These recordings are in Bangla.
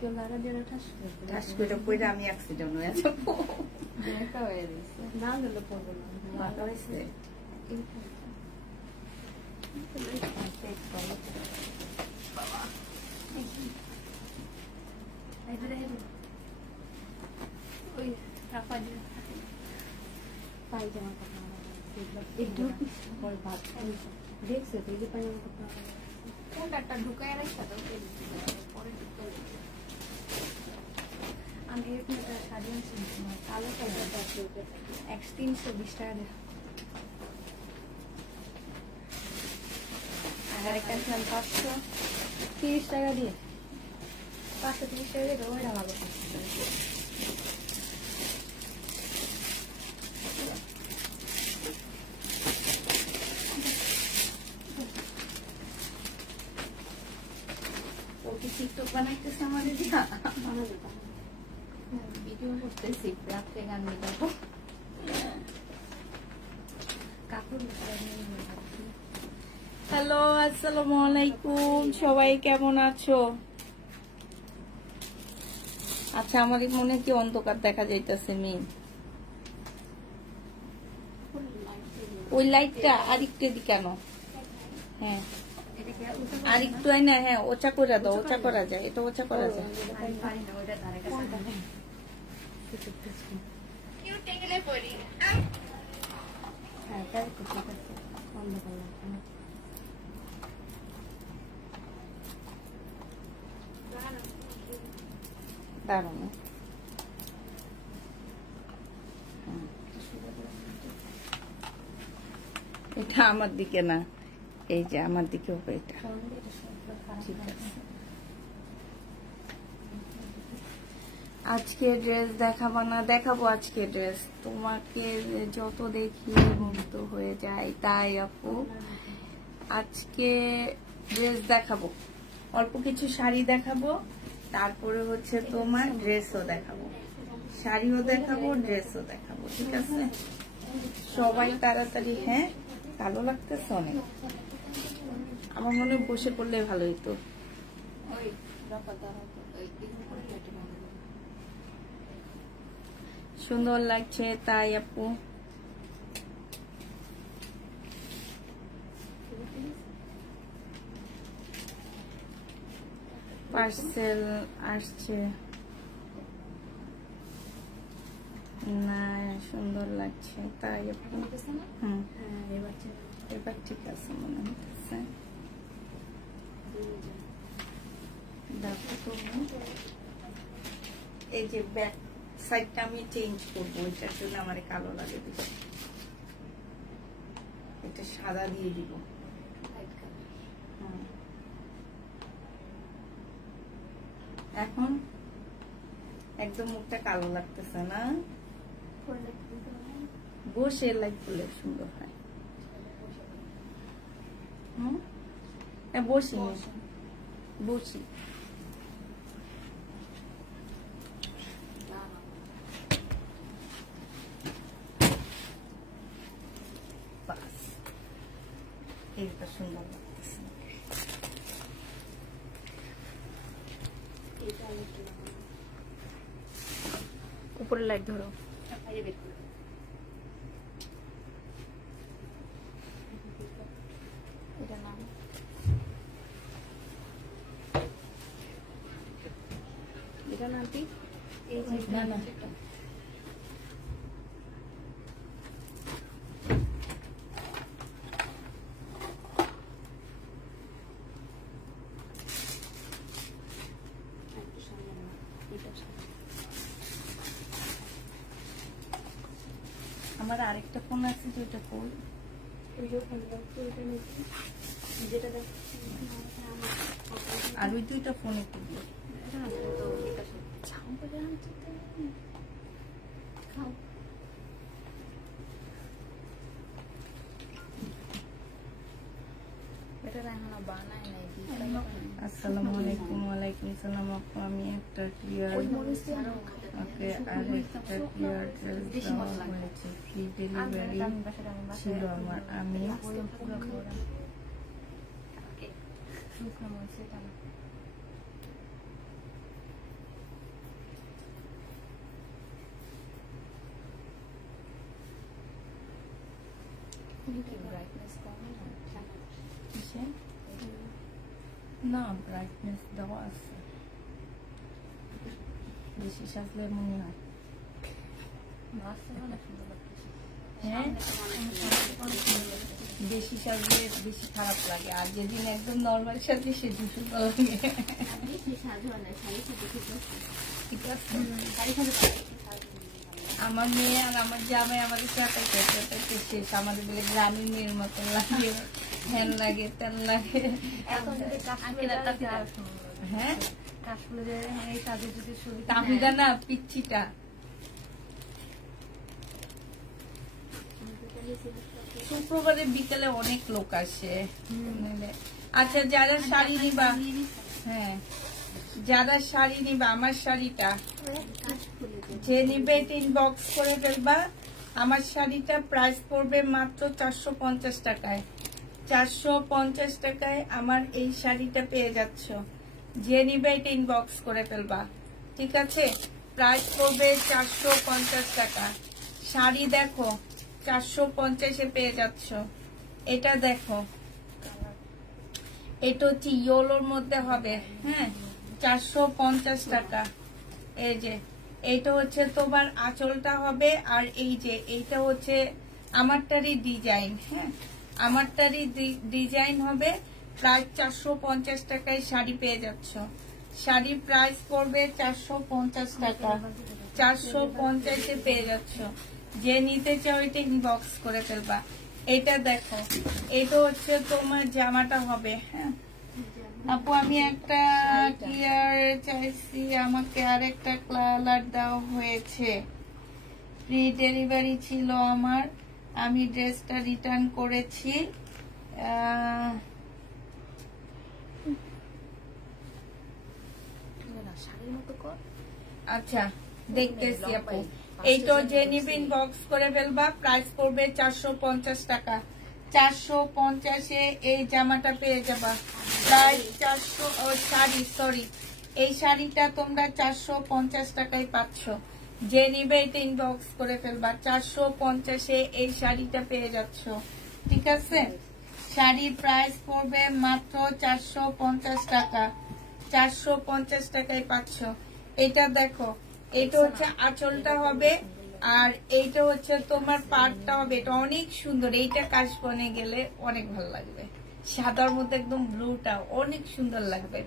কেউ লাগা দিয়ে ঠাস করে পড়ে আমি অ্যাক্সিডেন্ট হয়ে যাবো। না গেলে পড়বো না। মাথা হয়েছে পায়জামা একটু পরে ভাত দেখছো তো এই যে পায়জামা কোনটা একটা ঢুকায় রাখা তো পরে আমি এরকম একটা শাড়ি আনছি কালো কালারটা 320 টাকা দিয়ে আর একটা আনছিলাম 530 টাকা দিয়ে 530 টাকা দিয়ে ওইটা ভালো টিকটক বানাইতেছে আমাদের ভিডিও করতেছি রাত্রে গান মিলাবো হ্যালো আসসালামু আলাইকুম সবাই কেমন আছো? আচ্ছা আমার মনে কি অন্ধকার দেখা যাইতেছে মেয়ে ওই লাইটটা আরেকটু দি কেন হ্যাঁ আরেকটু না হ্যাঁ ওচা করে দাও ওচা করা যায় এটা ওচা করা যায় দাঁড়ানো এটা আমার দিকে না এই যে আমার দিকে হবে এটা ঠিক আছে আজকে ড্রেস দেখাবো না দেখাবো আজকে ড্রেস তোমাকে যত দেখি মুগ্ধ হয়ে যায় তাই আপু আজকে ড্রেস দেখাবো অল্প কিছু শাড়ি দেখাবো তারপরে হচ্ছে তোমার ড্রেসও দেখাবো শাড়িও দেখাবো ড্রেসও দেখাবো ঠিক আছে সবাই তাড়াতাড়ি হ্যাঁ ভালো লাগতেছে অনেক আমার মনে বসে পড়লে ভালো হইতো সুন্দর লাগছে তাই আপু পার্সেল আসছে না সুন্দর লাগছে তাই আপু এবার ঠিক আছে মনে হচ্ছে এই যে ব্যাক সাইডটা আমি চেঞ্জ করবো এটার জন্য আমার কালো লাগে বেশি এটা সাদা দিয়ে দিব এখন একদম মুখটা কালো লাগতেছে না বসে লাইট করলে সুন্দর হয় বসি বসি এইটা সুন্দর লাগতেছে উপরে লাইট ধরো এটা নাম এটা নামটি এই না না আমার আরেকটা ফোন আছে দুইটা ফোন আর ওই দুইটা ফোনে করবো আসসালামু আলাইকুম ওয়ালাইকুম আসসালাম আপু আমি একটা ক্লিয়ার ওকে আর একটা ক্লিয়ার ড্রেস দেওয়া হয়েছে ফ্রি ডেলিভারি ছিল আমার আমি না ব্রাইটনেস দেওয়া আছে, বেশি সাজলে মনে হয়। হ্যাঁ বেশি সাজলে বেশি খারাপ লাগে, আর যেদিন একদম নর্মাল সাজলে সেদিন সুন্দর লাগে। আমার মেয়ে আর আমার জামাই আমাদের সাথে শেষ, আমাদের বলে গ্রামীণ মেয়ের মতন লাগে, হ্যান লাগে তেল লাগে। হ্যাঁ তাহলে না পিচ্ছিটা শুক্রবারে বিকেলে অনেক লোক আসে। আচ্ছা যারা শাড়ি নিবা, হ্যাঁ যারা শাড়ি নিবা, আমার শাড়িটা যে নিবে ইনবক্স করে ফেলবা। আমার শাড়িটা প্রাইস পড়বে মাত্র 450 টাকায়। 450 টাকায় আমার এই শাড়িটা পেয়ে যাচ্ছ। যে নিবে এটা ইনবক্স করে ফেলবা, ঠিক আছে? প্রাইস পড়বে 450 টাকা। শাড়ি দেখো 450-এ পেয়ে যাচ্ছ। এটা দেখো, এটা হচ্ছে ইয়েলোর মধ্যে হবে, হ্যাঁ 450 টাকা। এই যে এইটা হচ্ছে তোমার আঁচলটা হবে, আর এই যে এইটা হচ্ছে আমারটারই ডিজাইন, হ্যাঁ আমারটারই ডিজাইন হবে। প্রাইস 450 টাকায় শাড়ি পেয়ে যাচ্ছ। শাড়ি প্রাইস পড়বে 450 টাকা। 450-এ পেয়ে যাচ্ছ। যে নিতে চাও এটা ইনবক্স করে ফেলবা। এটা দেখো, এটা হচ্ছে তোমার জামাটা হবে, হ্যাঁ আপু আমি একটা ক্লিয়ার চাইছি, আমাকে আরেকটা কালার দেওয়া হয়েছে, ফ্রি ডেলিভারি ছিল আমার, আমি ড্রেসটা রিটার্ন করেছি। আচ্ছা দেখতেছি আপু। এইটা যে নিবে ইনবক্স করে ফেলবা। প্রাইস পড়বে 450 টাকা। 450-এ এই জামাটা পেয়ে যাবা। প্রাইস 400 শাড়ি, সরি এই শাড়িটা তোমরা 450 টাকায় পাচ্ছ। যে নিবে এটা ইনবক্স করে ফেলবা। 450-এ এই শাড়িটা পেয়ে যাচ্ছ, ঠিক আছে? শাড়ির প্রাইস পড়বে মাত্র 450 টাকা। 450 টাকায় পাচ্ছ। এটা দেখো, এটা হচ্ছে আঁচলটা হবে, আর এইটা হচ্ছে তোমার পাড়টা হবে। এটা অনেক সুন্দর, এইটা কাশবনে গেলে অনেক ভালো লাগবে। সাদার মধ্যে একদম ব্লুটা অনেক সুন্দর লাগবে।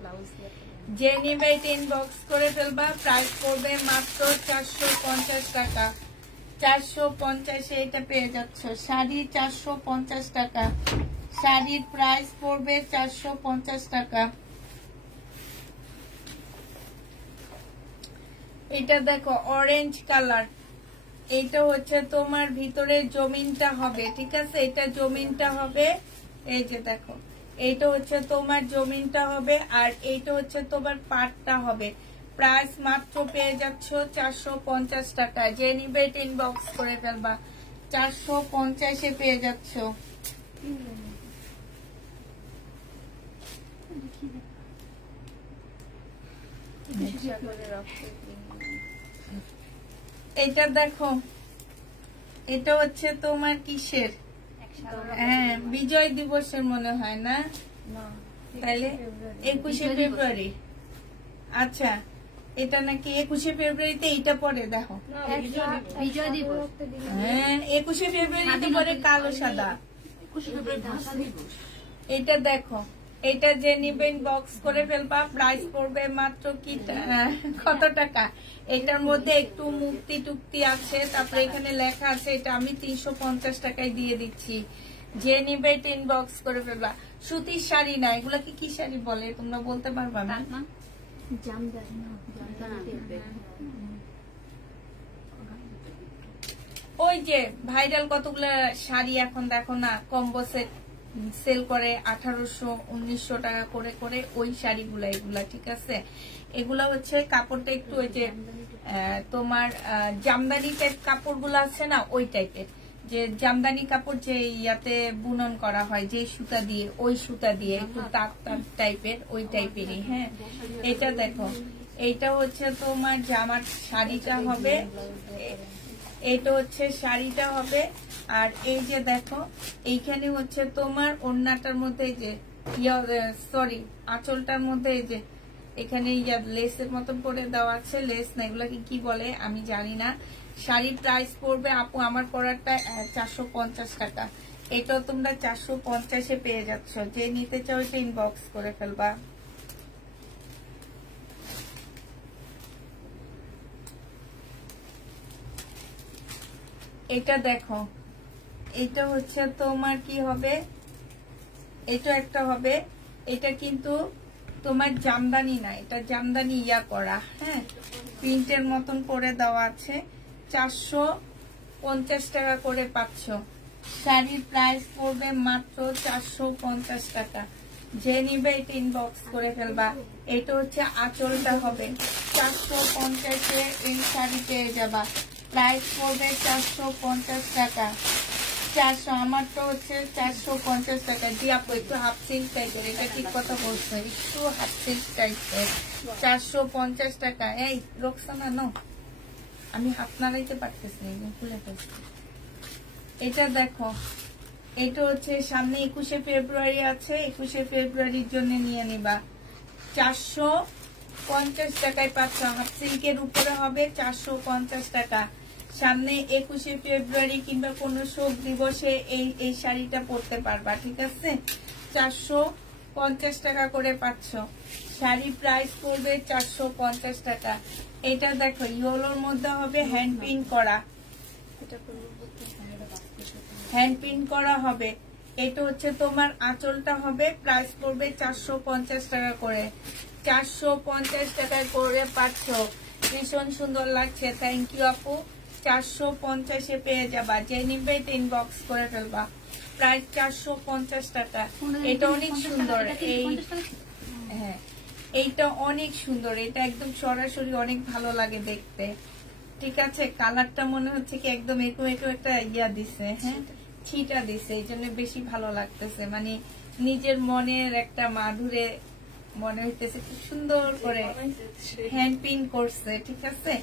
যে নিবে এটা ইনবক্স করে ফেলবা। প্রাইস পড়বে মাত্র 450 টাকা। 450-এ এটা পেয়ে যাচ্ছ। শাড়ি 450 টাকা। শাড়ির প্রাইস পড়বে 450 টাকা। এটা দেখো অরেঞ্জ কালার, এইটা হচ্ছে তোমার ভিতরে জমিনটা হবে, ঠিক আছে? এটা জমিনটা হবে, এই যে দেখো এইটা হচ্ছে তোমার জমিনটা হবে, আর এইটা হচ্ছে তোমার পাটটা হবে। প্রাইস মাত্র পেয়ে যাচ্ছ 450 টাকা। যে নিবে এটা ইনবক্স করে ফেলবা। 450-এ পেয়ে যাচ্ছ। এটা দেখো, এটা হচ্ছে তোমার কিসের, হ্যাঁ বিজয় দিবসের মনে হয় না, তাইলে 21শে ফেব্রুয়ারি। আচ্ছা এটা নাকি 21শে ফেব্রুয়ারিতে এইটা পরে, দেখো বিজয় দিবস, হ্যাঁ 21শে ফেব্রুয়ারিতে পরে কালো সাদা। এটা দেখো, এটা যে নিবেন বক্স করে ফেলবা। প্রাইস পড়বে মাত্র কি কত টাকা? এটার মধ্যে একটু মুক্তি টুক্তি আছে, তারপরে এখানে লেখা আছে। এটা আমি 350 টাকায় দিয়ে দিচ্ছি। যে নিবে এটা ইনবক্স করে ফেলবা। সুতির শাড়ি না, এগুলা কি শাড়ি বলে তোমরা বলতে পারবা না? ওই যে ভাইরাল কতগুলা শাড়ি এখন দেখো না, কম্বো সেট সেল করে 1800-1900 টাকা করে করে, ওই শাড়িগুলা এগুলা, ঠিক আছে? এগুলা হচ্ছে কাপড়টা একটু ওই যে তোমার জামদানি টাইপ কাপড়গুলো আছে না, ওই টাইপের, যে জামদানি কাপড় যে ইয়াতে বুনন করা হয় যে সুতা দিয়ে, ওই সুতা দিয়ে একটু তাপ তাপ টাইপের, ওই টাইপেরই। হ্যাঁ এটা দেখো, এইটা হচ্ছে তোমার জামার শাড়িটা হবে, এটা হচ্ছে শাড়িটা হবে। আর এই যে দেখো এইখানে হচ্ছে তোমার ওড়নাটার মধ্যে যে সরি আঁচলটার মধ্যে এই যে এখানে লেসের মতন করে দেওয়া আছে, লেস না এগুলাকে কি বলে আমি জানি না। শাড়ির প্রাইস পড়বে আপু আমার পরারটা 450 টাকা। এটাও তোমরা 450-এ পেয়ে যাচ্ছ। যে নিতে চাও এটা ইনবক্স করে ফেলবা। এটা দেখো এটা হচ্ছে তোমার কি হবে, এটা একটা হবে। এটা কিন্তু তোমার জামদানি না, এটা জামদানি ইয়া করা, হ্যাঁ প্রিন্টের মতন করে দেওয়া আছে। 450 টাকা করে পাচ্ছ। শাড়ির প্রাইস পড়বে মাত্র 450 টাকা। যে নিবে এটা ইনবক্স করে ফেলবা। এটা হচ্ছে আঁচলটা হবে 450-এ এই শাড়ি পেয়ে যাবা। প্রাইস পড়বে 450 টাকা। 400 আমারটা হচ্ছে 450 টাকা। জি আপু একটু হাফ সিল্ক টাইপের, এটা ঠিক কথা বলছো, একটু হাফ সিল্ক টাইপের 450 টাকা। এই রোকসানা নো, আমি হাত নাড়াইতে পারতেছি না, খুলে ফেলছি। এটা দেখো এটা হচ্ছে সামনে 21শে ফেব্রুয়ারি আছে, 21শে ফেব্রুয়ারির জন্য নিয়ে নিবা। 450 টাকায় পাচ্ছ। হাফ সিল্কের উপরে হবে 450 টাকা। সামনে 21শে ফেব্রুয়ারি কিংবা কোনো শোক দিবসে এই শাড়িটা পরতে পারবা, ঠিক আছে। 450 টাকা করে পাচ্ছ। শাড়ি প্রাইস পড়বে 450 টাকা। এটা দেখো ইয়েলোর মধ্যে হবে হ্যান্ড প্রিন্ট করা, হ্যান্ড প্রিন্ট করা হবে। এটা হচ্ছে তোমার আঁচলটা হবে। প্রাইস পড়বে 450 টাকা করে। 450 টাকায় করে পাচ্ছ। ভীষণ সুন্দর লাগছে, থ্যাংক ইউ আপু। 450-এ পেয়ে যাবা। যে নিবে এটা ইনবক্স করে ফেলবা। প্রাইস 450 টাকা। এটা অনেক সুন্দর, এই হ্যাঁ এইটা অনেক সুন্দর, এটা একদম সরাসরি অনেক ভালো লাগে দেখতে, ঠিক আছে। কালারটা মনে হচ্ছে কি একদম একটু একটু একটা ইয়া দিছে, হ্যাঁ ছিটা দিছে, এই জন্য বেশি ভালো লাগতেছে। মানে নিজের মনের একটা মাধুরে মনে হইতেছে খুব সুন্দর করে হ্যান্ড প্রিন্ট করছে, ঠিক আছে।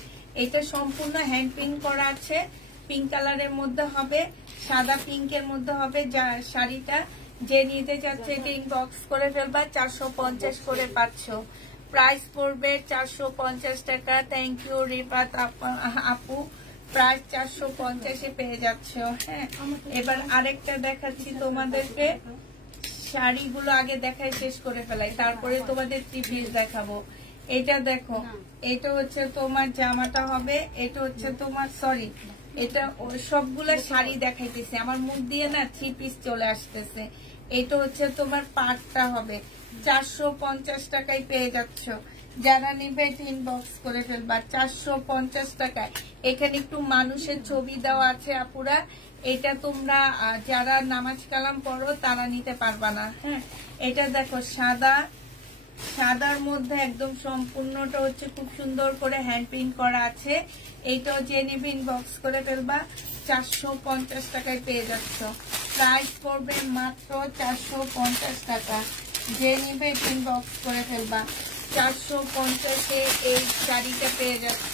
এটা সম্পূর্ণ হ্যান্ড প্রিন্ট করা আছে। পিঙ্ক কালারের মধ্যে হবে, সাদা পিঙ্কের মধ্যে হবে যা শাড়িটা। যে নিতে যাচ্ছে এটা ইনবক্স করে ফেলবা। 450 করে পাচ্ছ। প্রাইস পড়বে 450 টাকা। থ্যাংক ইউ রিফাত আপু। প্রাইস 450-এ পেয়ে যাচ্ছ। হ্যাঁ এবার আরেকটা দেখাচ্ছি তোমাদেরকে। শাড়িগুলো আগে দেখাই শেষ করে ফেলাই, তারপরে তোমাদের 3 পিস দেখাবো। এটা দেখো এটা হচ্ছে তোমার জামাটা হবে। এটা হচ্ছে তোমার সরি এটা সবগুলো শাড়ি দেখাইতেছে, আমার মুখ দিয়ে না 3 পিস চলে আসতেছে। এটা হচ্ছে তোমার পাটটা হবে। 450 টাকায় পেয়ে যাচ্ছ। যারা নিবে ইনবক্স করে ফেলবা। 450 টাকায়। এখানে একটু মানুষের ছবি দেওয়া আছে আপুরা। এটা তোমরা যারা নামাজ কালাম পড়ো তারা নিতে পারবা না, হ্যাঁ। এটা দেখো সাদার মধ্যে একদম সম্পূর্ণটা হচ্ছে খুব সুন্দর করে হ্যান্ড প্রিন্ট করা আছে। এইটাও যে নিবে ইনবক্স করে ফেলবা। 450 টাকায় পেয়ে যাচ্ছ। প্রাইস পড়বে মাত্র 450 টাকা। যে নিবে ইনবক্স করে ফেলবা। 450-এ এই শাড়িটা পেয়ে যাচ্ছ।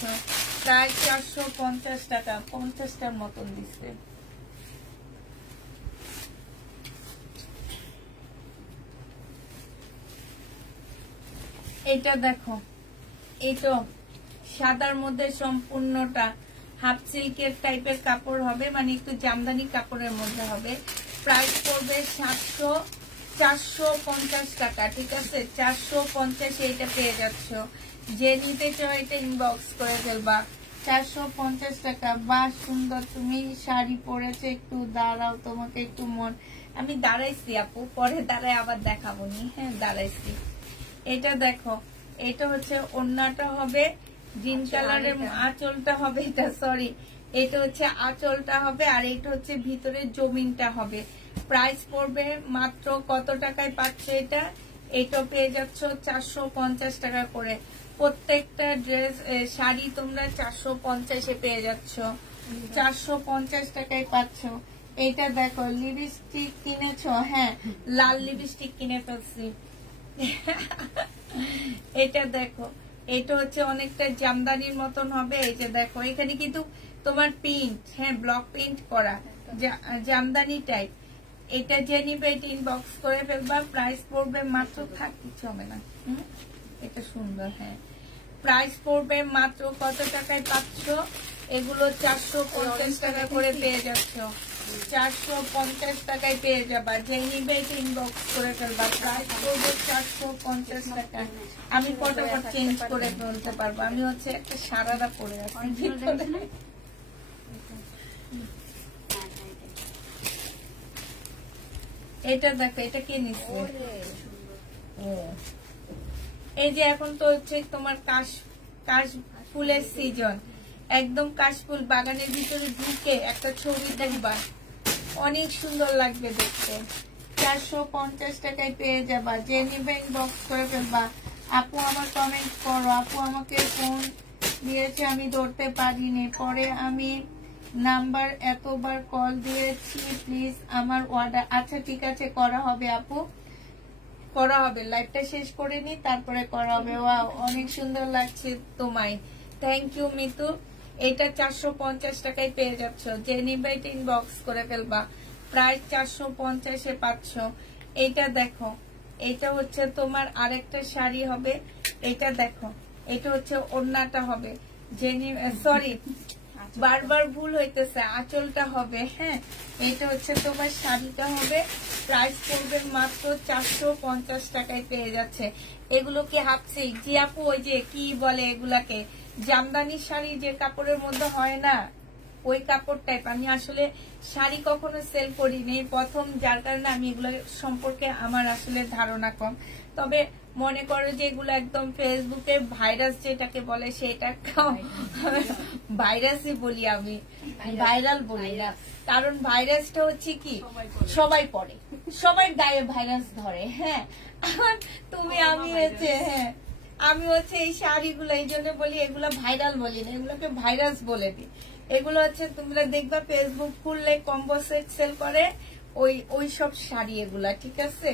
প্রায় 450 টাকা। 50টার মতন দিচ্ছে। এটা দেখো এটা সাদার মধ্যে সম্পূর্ণটা হাফ সিল্কের টাইপের কাপড় হবে, মানে একটু জামদানি কাপড়ের মধ্যে হবে। প্রাইস পড়বে 450 টাকা, ঠিক আছে। 450-এ এটা পেয়ে যাচ্ছ। যে নিতে চাও এটা ইনবক্স করে ফেলবা। 450 টাকা। বাহ সুন্দর, তুমি শাড়ি পরেছো। একটু দাঁড়াও, তোমাকে একটু আমি দাঁড়াইছি আপু, পরে দাঁড়ায় আবার দেখাবো নি, হ্যাঁ দাঁড়াইছি। এটা দেখো এটা হচ্ছে ওড়নাটা হবে গ্রিন কালারের, আঁচলটা হবে এটা সরি এটা হচ্ছে আঁচলটা হবে, আর এটা হচ্ছে ভিতরে জমিনটা হবে। প্রাইস পড়বে মাত্র কত টাকায় পাচ্ছ এটা? এটা পেয়ে যাচ্ছ 450 টাকা করে। প্রত্যেকটা ড্রেস শাড়ি তোমরা 450-এ পেয়ে যাচ্ছ। 450 টাকায় পাচ্ছ। এটা দেখো লিপস্টিক কিনেছো, হ্যাঁ লাল লিপস্টিক কিনে ফেলছি। এটা দেখো এটা হচ্ছে অনেকটা জামদানির মতন হবে। এই যে দেখো এখানে কিন্তু তোমার প্রিন্ট, হ্যাঁ ব্লক প্রিন্ট করা জামদানি টাইপ। এটা যে নিবে এটা ইনবক্স করে ফেলবা। প্রাইস পড়বে মাত্র, থাক কিছু হবে না, এটা সুন্দর। হ্যাঁ প্রাইস পড়বে মাত্র কত টাকায় পাচ্ছ? এগুলো 450 টাকা করে পেয়ে যাচ্ছ। 450 টাকায় পেয়ে যাবা। যে নিবে এটা ইনবক্স করে ফেলবা। প্রাইস পড়বে 450 টাকা। আমি ফটোফট চেঞ্জ করে ফেলতে পারবো। আমি হচ্ছে একটা সারারা পরে আছি। এটা দেখো, এটা কে নিচ্ছে? এই যে এখন তো হচ্ছে তোমার কাশ ফুলের সিজন, একদম কাশফুল বাগানের ভিতরে ঢুকে একটা ছবি দেখবা, অনেক সুন্দর লাগবে দেখতে। 450 টাকায় পেয়ে যাবা। যে নিবে ইনবক্স করে ফেলবা। আপু আমার কমেন্ট করো। আপু আমাকে ফোন দিয়েছে, আমি ধরতে পারিনি, পরে আমি নাম্বার এতবার কল দিয়েছি, প্লিজ আমার অর্ডার। আচ্ছা ঠিক আছে, করা হবে আপু, করা হবে। লাইভটা শেষ করে নি, তারপরে করা হবে। ওয়াও অনেক সুন্দর লাগছে তোমায়, থ্যাংক ইউ মিতু। এটা 450 টাকায় পেয়ে যাচ্ছ। যে নিবে এটা ইনবক্স করে ফেলবা। প্রাইস 450-এ পাচ্ছ। এইটা দেখো, এটা হচ্ছে তোমার আরেকটা শাড়ি হবে। এটা দেখো, এটা হচ্ছে ওড়নাটা হবে। যে সরি বারবার ভুল হইতেছে, আঁচলটা হবে। হ্যাঁ এটা হচ্ছে তোমার শাড়িটা হবে। প্রাইস পড়বে মাত্র 450 টাকায় পেয়ে যাচ্ছে। এগুলো কি হাফসি? জি আপু, ওই যে কি বলে এগুলাকে, জামদানি শাড়ি যে কাপড়ের মধ্যে হয় না, ওই কাপড় টাইপ। আমি আসলে শাড়ি কখনো সেল করিনি, প্রথম, যার কারণে আমি এগুলো সম্পর্কে আমার আসলে ধারণা কম। তবে মনে করো যে এগুলো একদম ফেসবুকে ভাইরাস যেটাকে বলে, সেটা ভাইরাসই বলি, আমি ভাইরাল বলি না। কারণ ভাইরাসটা হচ্ছে কি, সবাই পড়ে, সবাই গায়ে ভাইরাস ধরে। হ্যাঁ তুমি আমি হচ্ছে, হ্যাঁ আমি হচ্ছে এই শাড়িগুলো এই জন্য বলি এগুলো ভাইরাল বলি না, এগুলোকে ভাইরাস বলে দিই। এগুলো হচ্ছে তোমরা দেখবা ফেসবুক খুললে কম্বো সেট সেল করে, ওই সব শাড়ি এগুলা, ঠিক আছে।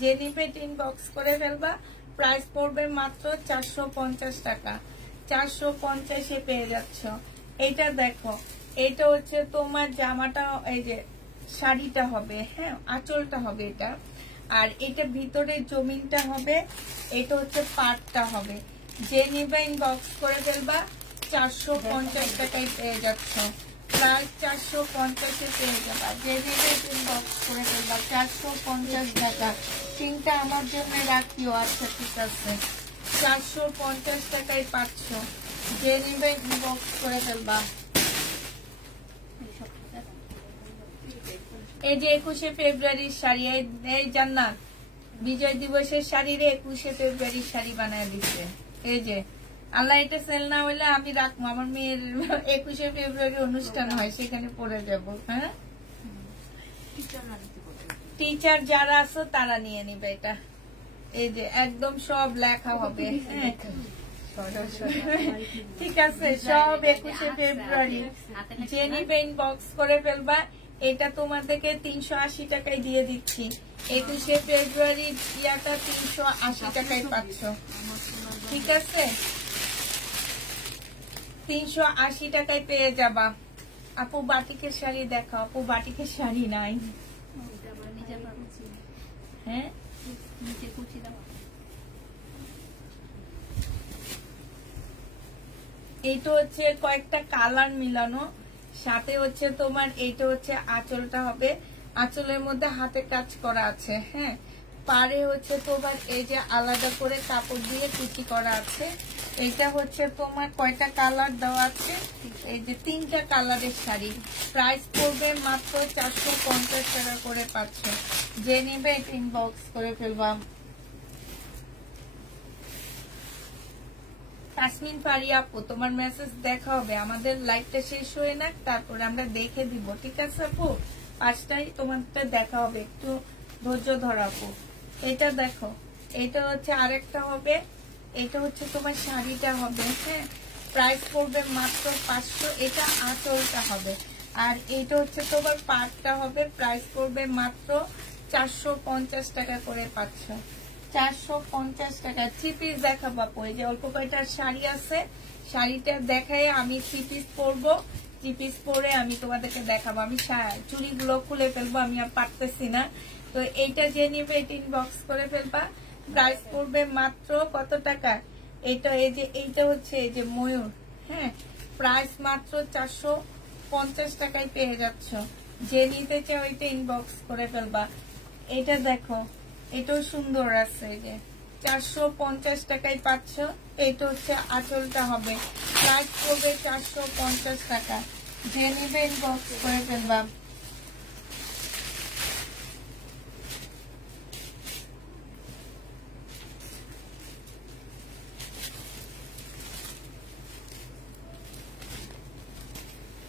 যে নিবে ইনবক্স করে ফেলবা। প্রাইস পড়বে মাত্র 450 টাকা। 450-এ পেয়ে যাচ্ছ। এটা দেখো, এটা হচ্ছে তোমার জামাটা, এই যে শাড়িটা হবে, হ্যাঁ আঁচলটা হবে এটা, আর এটা ভিতরে জমিনটা হবে, এটা হচ্ছে পাটটা হবে। যে নিবে ইনবক্স করে ফেলবা। 450 টাকায় পেয়ে যাচ্ছ। প্রাইস 450-এ পেয়ে যাবা। যে নিবে ইনবক্স করে ফেলবা। 450 টাকা। তিনটা আমার জন্য রাখিও। আচ্ছা ঠিক আছে, 450 টাকায় পাচ্ছ। যে নিবে ইনবক্স করে ফেলবা। এই যে 21শে ফেব্রুয়ারির শাড়ি, এই জান্নাত বিজয় দিবসের শাড়ি রে 21শে ফেব্রুয়ারির শাড়ি বানায় দিচ্ছে। এই যে আল্লাহ, এটা সেল না হইলে আমি রাখবো, আমার মেয়ের 21শে ফেব্রুয়ারি অনুষ্ঠান হয়, সেখানে পরে যাব। হ্যাঁ টিচার যারা আছো তারা নিয়ে নিবে এটা। এই যে একদম সব লেখা হবে। হ্যাঁ ঠিক আছে, সব 21শে ফেব্রুয়ারি। যে নিবে ইনবক্স করে ফেলবা। এটা তোমাদেরকে 380 টাকায় দিয়ে দিচ্ছি। 21শে ফেব্রুয়ারি ইয়াটা 380 টাকায় পাচ্ছ, ঠিক আছে। 380 টাকায় পেয়ে যাবা। আপু বাটিকের শাড়ি দেখাও। আপু বাটিকের শাড়ি নাই। হ্যাঁ এইটা হচ্ছে কয়েকটা কালার মিলানো, সাথে হচ্ছে তোমার এইটা হচ্ছে আঁচলটা হবে। আঁচলের মধ্যে হাতে কাজ করা আছে। হ্যাঁ পারে হচ্ছে তোমার এই যে আলাদা করে কাপড় দিয়ে কুচি করা আছে। এটা হচ্ছে তোমার কয়টা কালার দেওয়া আছে, এই যে 3টা কালারের শাড়ি। প্রাইস পড়বে মাত্র 450 টাকা করে পাচ্ছ। যে নেবে ইনবক্স করে ফেলবা। তাসমিন পারি আপু, তোমার মেসেজ দেখা হবে, আমাদের লাইভটা শেষ হয়ে না, তারপরে আমরা দেখে দিব, ঠিক আছে আপু। 5টায় তোমাদের দেখা হবে, একটু ধৈর্য ধরো আপু। এটা দেখো, এটা হচ্ছে আরেকটা হবে। এটা হচ্ছে তোমার শাড়িটা হবে। হ্যাঁ প্রাইস পড়বে মাত্র 500। এটা আঁচলটা হবে, আর এটা হচ্ছে তোমার পাটটা হবে। প্রাইস পড়বে মাত্র 450 টাকা করে পাচ্ছ। 450 টাকা। 3 পিস দেখাবো আপু। এই যে অল্প কয়টা শাড়ি আছে, শাড়িটা দেখায় আমি 3 পিস পরবো। থ্রি পিস পরে আমি তোমাদেরকে দেখাবো। আমি চুড়িগুলো খুলে ফেলবো, আমি আর পারতেছি না। তো এইটা যে নিবে এটা ইনবক্স করে ফেলবা। প্রাইস পড়বে মাত্র কত টাকা? এটা এই যে এইটা হচ্ছে এই যে ময়ূর, হ্যাঁ, প্রাইস মাত্র 450 টাকায় পেয়ে যাচ্ছ। যে নিতে চাও এটা ইনবক্স করে ফেলবা। এটা দেখো, এটাও সুন্দর আছে, এই যে 450 টাকায় পাচ্ছ। এটা হচ্ছে আঁচলটা হবে, প্রাইস পড়বে 450 টাকা। যে নিবে ইনবক্স করে ফেলবা।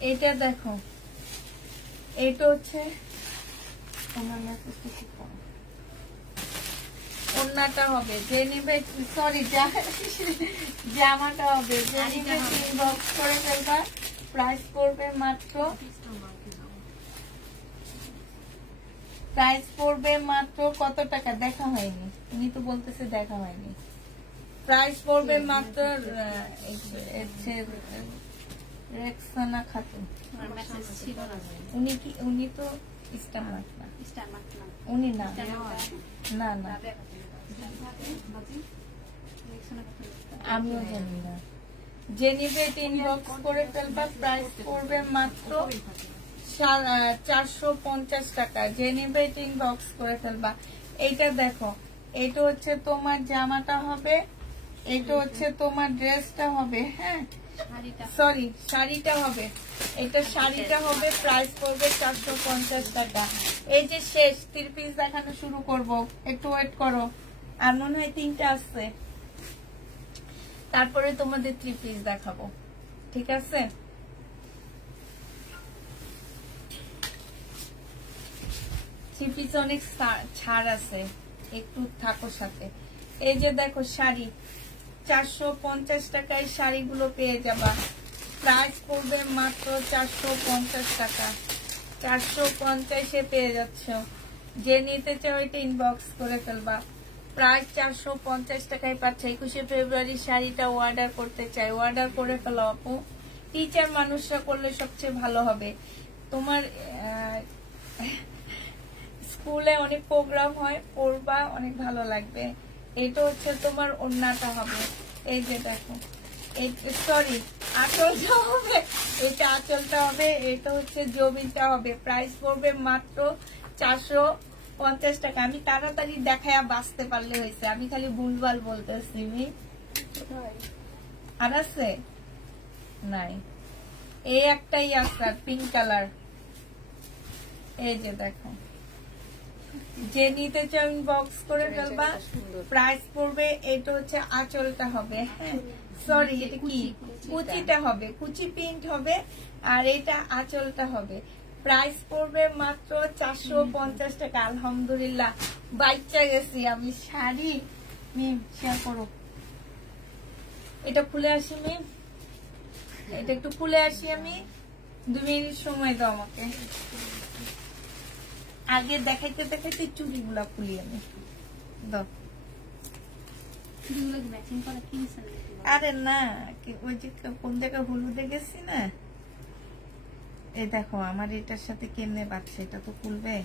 এটা দেখো, এটা হচ্ছে ওড়নাটা হবে, যে নিবে সরি জামাটা হবে, যে নিবে ইনবক্স করে ফেলবা। প্রাইস পড়বে মাত্র কত টাকা? দেখা হয়নি, উনি তো বলতেছে দেখা হয়নি। প্রাইস পড়বে মাত্র রেক্সানা খাতুন। উনি তো স্টারমার্ক না, উনি না না না, আমিও জানি না। যে নিবে ইনবক্স করে ফেলবা। প্রাইস পড়বে মাত্র 450 টাকা। যে নিবে ইনবক্স করে ফেলবা। এইটা দেখো, এটা হচ্ছে তোমার জামাটা হবে, এটা হচ্ছে তোমার ড্রেসটা হবে, হ্যাঁ সরি শাড়িটা হবে, এটা শাড়িটা হবে। প্রাইস পড়বে 450 টাকা। এই যে শেষ 3 পিস দেখানো শুরু করব, একটু ওয়েট করো। আর মনে হয় 3টা আছে, তারপরে তোমাদের 3 পিস দেখাবো, ঠিক আছে? থ্রি পিস অনেক ছাড় আছে, একটু থাকো সাথে। এই যে দেখো শাড়ি, 450 টাকায় শাড়িগুলো পেয়ে যাবা। প্রাইস পড়বে মাত্র 450 টাকা। 450-এ পেয়ে যাচ্ছ। যে নিতে চাও এটা ইনবক্স করে ফেলবা। প্রাইস 450 টাকায় পাচ্ছে। 21শে ফেব্রুয়ারি শাড়িটা অর্ডার করতে চাই, অর্ডার করে ফেলো আপু। টিচার মানুষরা করলে সবচেয়ে ভালো হবে। তোমার স্কুলে অনেক প্রোগ্রাম হয়, পড়বা, অনেক ভালো লাগবে। এটা হচ্ছে তোমার ওড়নাটা হবে, এই যে দেখো, সরি আঁচলটা হবে, এটা আঁচলটা হবে, এটা হচ্ছে জমিটা হবে। প্রাইস পড়বে মাত্র 450 টাকা। আমি তাড়াতাড়ি দেখায় বাঁচতে পারলে হয়েছে, আমি খালি ভুলভাল বলতেছি। আর আছে নাই, এই একটাই আছে পিঙ্ক কালার। এই যে দেখো, যে নিতে চাও ইনবক্স করে ফেলবা। প্রাইস পড়বে, এটা হচ্ছে আঁচলটা হবে, হ্যাঁ সরি এটা কি কুচিটা হবে, কুচি প্রিন্ট হবে, আর এটা আঁচলটা হবে। প্রাইস পড়বে মাত্র 450 টাকা। আলহামদুলিল্লাহ বাচ্চা গেছি আমি। শাড়ি মিম শেয়ার করো, এটা খুলে আসি মিম, এটা একটু খুলে আসি আমি, 2 মিনিট সময় দাও আমাকে। আগে দেখাইতে দেখাইতে চুড়িগুলা খুলি আমি, দাও। আরে না, ওই যে কোন জায়গায় হলুদে গেছি না, এই দেখো আমার এটার সাথে কেমনে বাচ্চা, এটা তো খুলবে।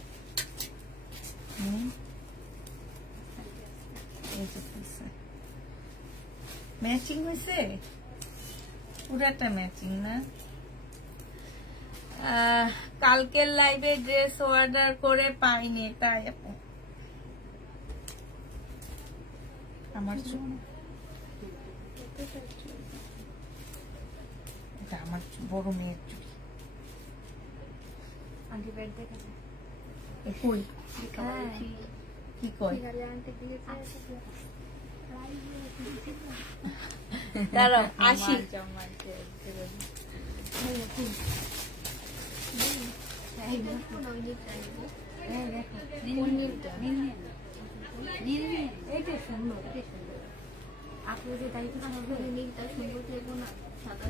ম্যাচিং হয়েছে, পুরাটা ম্যাচিং না। কালকের লাইভে ড্রেস অর্ডার করে পাইনি, তাই আমার আমার বড় মেয়ের চুড়ি। কি কয় দাঁড়াও আসি। আপনি যে দায়িত্বটা হবে নীলটা সুন্দর দেবো না, সাদা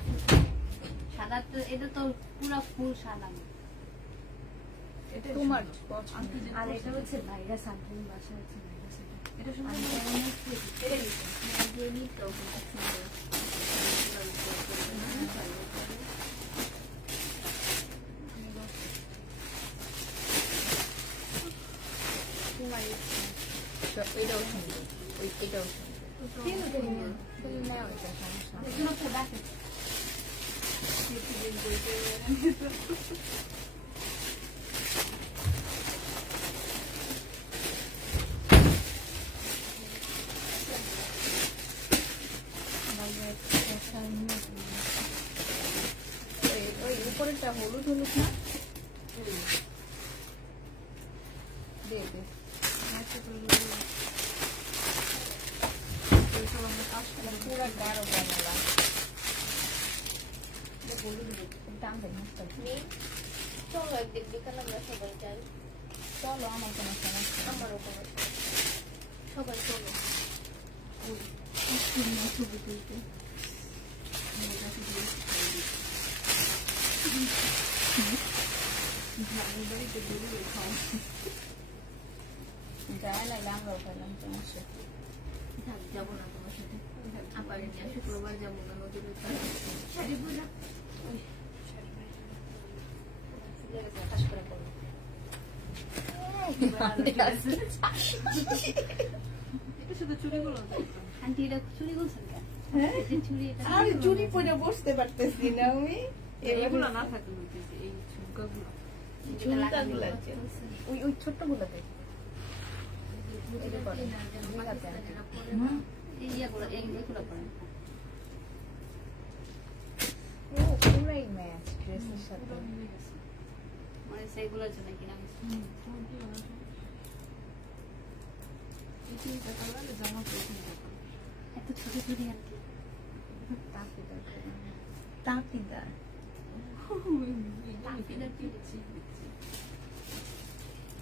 সাদা, তো এটা তো পুরো ফুল সাদা তোমার। আর এটা হচ্ছে ভাইরাস সামথিং বাসা হচ্ছে ভাইরাস, এটা সুন্দর। ওই উপরেরটা হলুদ হলুদ না পুরা গাঢ় বানালাম দাম দেয় চলো একদিন বিকাল আমরা সবাই যাই। চলো আমার কোনো সমস্যা আমারও কোনো সবাই চলো ছবি তুলতে যায় লাগলে আমরাও পেলাম সমস্যা যাবো না তোমার সাথে আবার শুক্রবার যাবো না নদীর শাড়ি বুঝা আকাশ করে করবো শুধু চুড়িগুলো আন্টি এটা চুড়ি বলছেন কেন? চুড়ি আমি চুরি পরে বসতে পারতেছি না আমি এগুলো না থাকলে এই ঝুমকাগুলো ঝুমকাগুলো ওই ওই ছোট্ট গুলো দেখ পুরাই ম্যাচ ড্রেসের সাথে মানে সেইগুলোর জন্য কিনা এত ছোট ছোট আর কি তাঁতিদার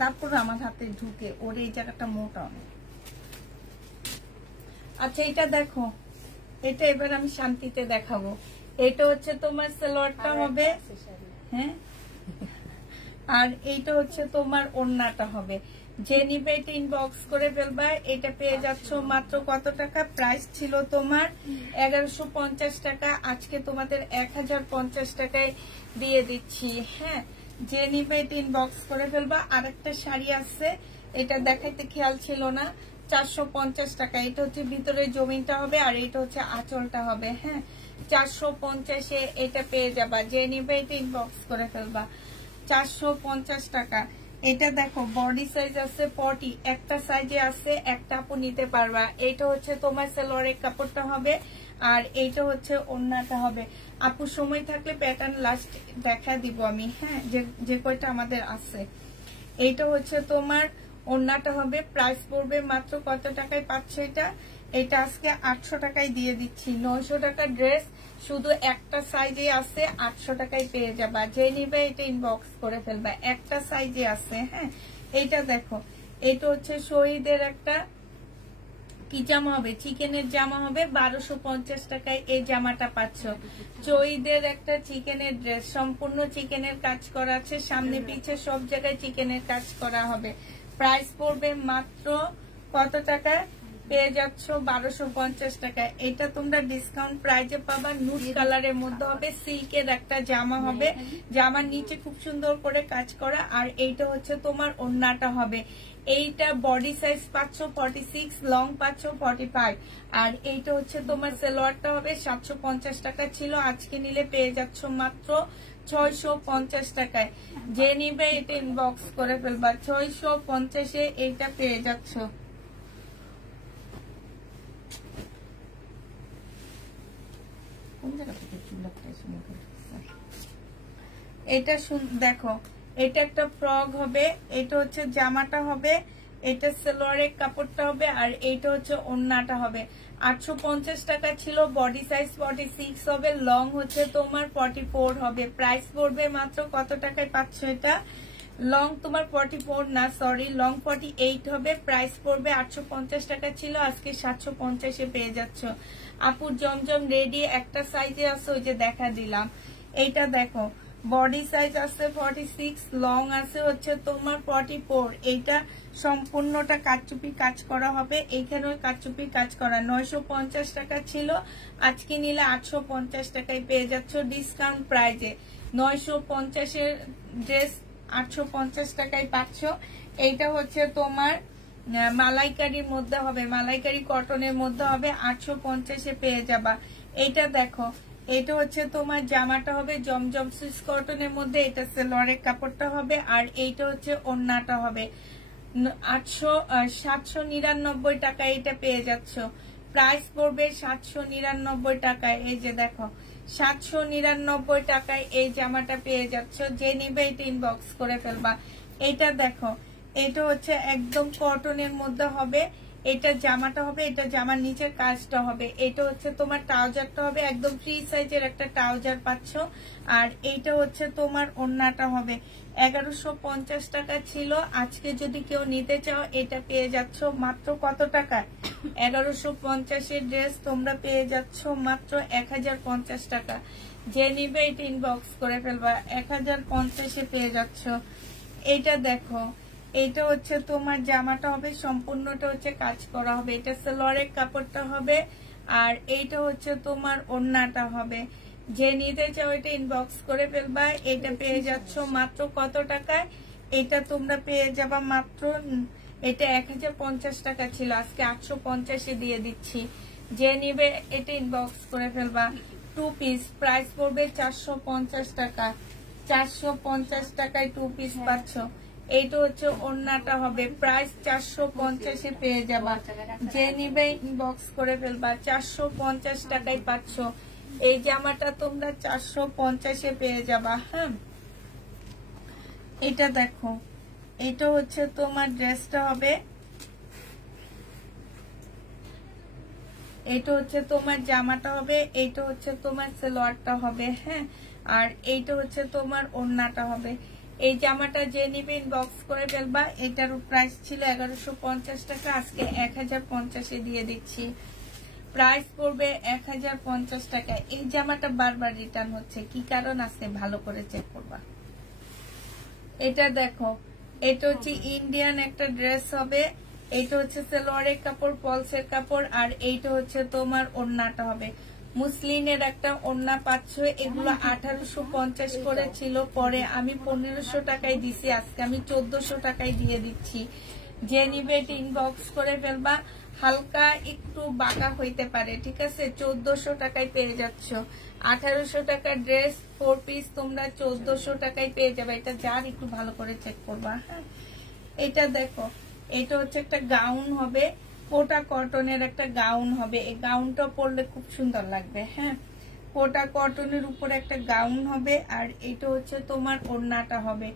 তারপর আমার হাতে ঢুকে ওর এই জায়গাটা মোটা অনেক। আচ্ছা এটা দেখো, এটা এবার আমি শান্তিতে দেখাবো। এটা হচ্ছে তোমার সালোয়ারটা হবে, হ্যাঁ, আর এইটা হচ্ছে তোমার ওড়নাটা হবে। যে নিবে এটা ইনবক্স করে ফেলবা। এটা পেয়ে যাচ্ছ মাত্র কত টাকা? প্রাইস ছিল তোমার 1150 টাকা, আজকে তোমাদের 1050 টাকায় দিয়ে দিচ্ছি। হ্যাঁ, যে নিবে এটা ইনবক্স করে ফেলবা। আরেকটা শাড়ি আছে, এটা দেখাইতে খেয়াল ছিল না, 450 টাকা। এটা হচ্ছে ভিতরে জমিনটা হবে আর এটা হচ্ছে আঁচলটা হবে। হ্যাঁ, 450-এ এটা পেয়ে যাবা। যে নিবে এটা ইনবক্স করে ফেলবা। 450 টাকা। এটা দেখো বডি সাইজ আছে 40, একটা সাইজে আছে, একটা আপু নিতে পারবা। এইটা হচ্ছে তোমার সালোয়ারের কাপড়টা হবে আর এইটা হচ্ছে ওড়নাটা হবে। আপু সময় থাকলে প্যাটার্ন লাস্ট দেখা দিব আমি। হ্যাঁ, যে কয়টা আমাদের আছে। এইটা হচ্ছে তোমার ওড়নাটা হবে। প্রাইস পড়বে মাত্র কত টাকায় পাচ্ছ এটা? এটা আজকে 800 টাকায় দিয়ে দিচ্ছি। 900 টাকা ড্রেস, শুধু একটা সাইজে আছে, 800 টাকায় পেয়ে যাবা। যে নিবে এটা ইনবক্স করে ফেলবা। একটা সাইজে আছে। হ্যাঁ, এইটা দেখো, এটা হচ্ছে শহীদের একটা কি জামা হবে, চিকেনের জামা হবে। 1250 টাকায় এই জামাটা পাচ্ছ। চৈদের একটা চিকেনের ড্রেস, সম্পূর্ণ চিকেনের কাজ করা আছে, সামনে পিছে সব জায়গায় চিকেনের কাজ করা হবে। প্রাইস পড়বে মাত্র কত টাকা? পেয়ে যাচ্ছ 1250 টাকায়। এটা তোমরা ডিসকাউন্ট প্রাইজে পাবা। নুড কালারের মধ্যে হবে, সিল্কের একটা জামা হবে, জামার নিচে খুব সুন্দর করে কাজ করা। আর এইটা হচ্ছে তোমার ওড়নাটা হবে। এইটা বডি সাইজ পাচ্ছ 46, লং পাচ্ছ 45, আর এইটা হচ্ছে তোমার সালোয়ারটা হবে। 750 টাকা ছিল, আজকে নিলে পেয়ে যাচ্ছ মাত্র 650 টাকায়। যে নিবে এটা ইনবক্স করে ফেলবা। 650-এ এইটা পেয়ে যাচ্ছ। এটা দেখো, এটা একটা ফ্রক হবে, এটা হচ্ছে জামাটা হবে, এটা সালোয়ারের কাপড়টা হবে আর এইটা হচ্ছে ওড়নাটা হবে। 850 টাকা ছিল, বডি সাইজ 46 হবে, লং হচ্ছে তোমার 44 হবে। প্রাইস পড়বে মাত্র কত টাকায় পাচ্ছ এটা? লং তোমার 44 না, সরি, লং 48 হবে। প্রাইস পড়বে 850 টাকা ছিল, আজকে 750-এ পেয়ে যাচ্ছ। আপুর জমজম রেডি, একটা সাইজে আছে, ওই যে দেখা দিলাম। এইটা দেখো, বডি সাইজ আছে 46, লং আছে হচ্ছে তোমার 44। এইটা সম্পূর্ণটা কাচচুপি কাজ করা হবে, এইখানেও কাচচুপি কাজ করা। 950 টাকা ছিল, আজকে নিলে 850 টাকায় পেয়ে যাচ্ছ ডিসকাউন্ট প্রাইজে। 950-এর ড্রেস 850 টাকায় পাচ্ছ। এইটা হচ্ছে তোমার মালাইকারির মধ্যে হবে, মালাইকারি কটনের মধ্যে হবে, 850-এ পেয়ে যাবা। এইটা দেখো, এটা হচ্ছে তোমার জামাটা হবে জমজম সুইস কটনের মধ্যে, এটা সেলোয়ারের কাপড়টা হবে, আর এইটা হচ্ছে ওড়নাটা হবে। 799 টাকায় এটা পেয়ে যাচ্ছ। প্রাইস পড়বে 799 টাকায়। এই যে দেখো 799 টাকায় এই জামাটা পেয়ে যাচ্ছ। যে নিবে এটা ইনবক্স করে ফেলবা। এটা দেখো, এটা হচ্ছে একদম কটনের মধ্যে হবে, এটা জামাটা হবে, এটা জামার নিচের কাজটা হবে, এটা হচ্ছে তোমার ট্রাউজারটা হবে, একদম ফ্রি সাইজের একটা ট্রাউজার পাচ্ছ। আর এইটা হচ্ছে তোমার ওড়নাটা হবে। 1150 টাকা ছিল, আজকে যদি কেউ নিতে চাও এটা পেয়ে যাচ্ছ মাত্র কত টাকা? 1150-এর ড্রেস তোমরা পেয়ে যাচ্ছ মাত্র 1050 টাকা। যে নিবে এটা ইনবক্স করে ফেলবা। 1050-এ পেয়ে যাচ্ছ। এইটা দেখো, এইটা হচ্ছে তোমার জামাটা হবে, সম্পূর্ণটা হচ্ছে কাজ করা হবে, এটা সালোয়ারের কাপড়টা হবে, আর এইটা হচ্ছে তোমার ওড়নাটা হবে। যে নিতে চাও এটা ইনবক্স করে ফেলবা। এটা পেয়ে যাচ্ছ মাত্র কত টাকায়? এটা তোমরা পেয়ে যাবা মাত্র, এটা 1050 টাকা ছিল, আজকে 850-এ দিয়ে দিচ্ছি। যে নিবে এটা ইনবক্স করে ফেলবা। 2 পিস, প্রাইস পড়বে 450 টাকা। 450 টাকায় 2 পিস পাচ্ছ। এইটা হচ্ছে ওড়নাটা হবে, প্রাইস 450-এ পেয়ে যাবা। যে নিবে ইনবক্স করে ফেলবা। 450 টাকায় পাচ্ছ। এই জামাটা তোমরা 450-এ পেয়ে যাবা। হ্যাঁ, এটা দেখো, এটা হচ্ছে তোমার ড্রেসটা হবে, এইটা হচ্ছে তোমার জামাটা হবে, এইটা হচ্ছে তোমার সালোয়ারটা হবে। হ্যাঁ, আর এইটা হচ্ছে তোমার ওড়নাটা হবে। এই জামাটা যে নিবে ইনবক্স করে ফেলবা। এটার প্রাইস ছিল 1150 টাকা, আজকে 1050-এ দিয়ে দিচ্ছি। প্রাইস পড়বে 1050 টাকা। এই জামাটা বারবার রিটার্ন হচ্ছে, কি কারণ আছে ভালো করে চেক করবা। এটা দেখো, এটা হচ্ছে ইন্ডিয়ান একটা ড্রেস হবে, এইটা হচ্ছে সালোয়ারের কাপড়, পলসের কাপড়, আর এইটা হচ্ছে তোমার ওড়নাটা হবে। মুসলিনের একটা ওড়না পাচ্ছ। এগুলো 1850 করে ছিল, পরে আমি 1500 টাকায় দিছি, আজকে আমি 1400 টাকায় দিয়ে দিচ্ছি। যে নিবে এটা ইনবক্স করে ফেলবা। হালকা একটু বাঁকা হইতে পারে, ঠিক আছে? 1400 টাকায় পেয়ে যাচ্ছ। 1800 টাকার ড্রেস 4 পিস তোমরা 1400 টাকায় পেয়ে যাবে। এটা যার একটু ভালো করে চেক করবা। হ্যাঁ, এটা দেখো, এটা হচ্ছে একটা গাউন হবে, কোটা কটনের একটা গাউন হবে। এই গাউনটা পরলে খুব সুন্দর লাগবে। হ্যাঁ, কোটা কটনের উপরে একটা গাউন হবে, আর এটা হচ্ছে তোমার ওড়নাটা হবে।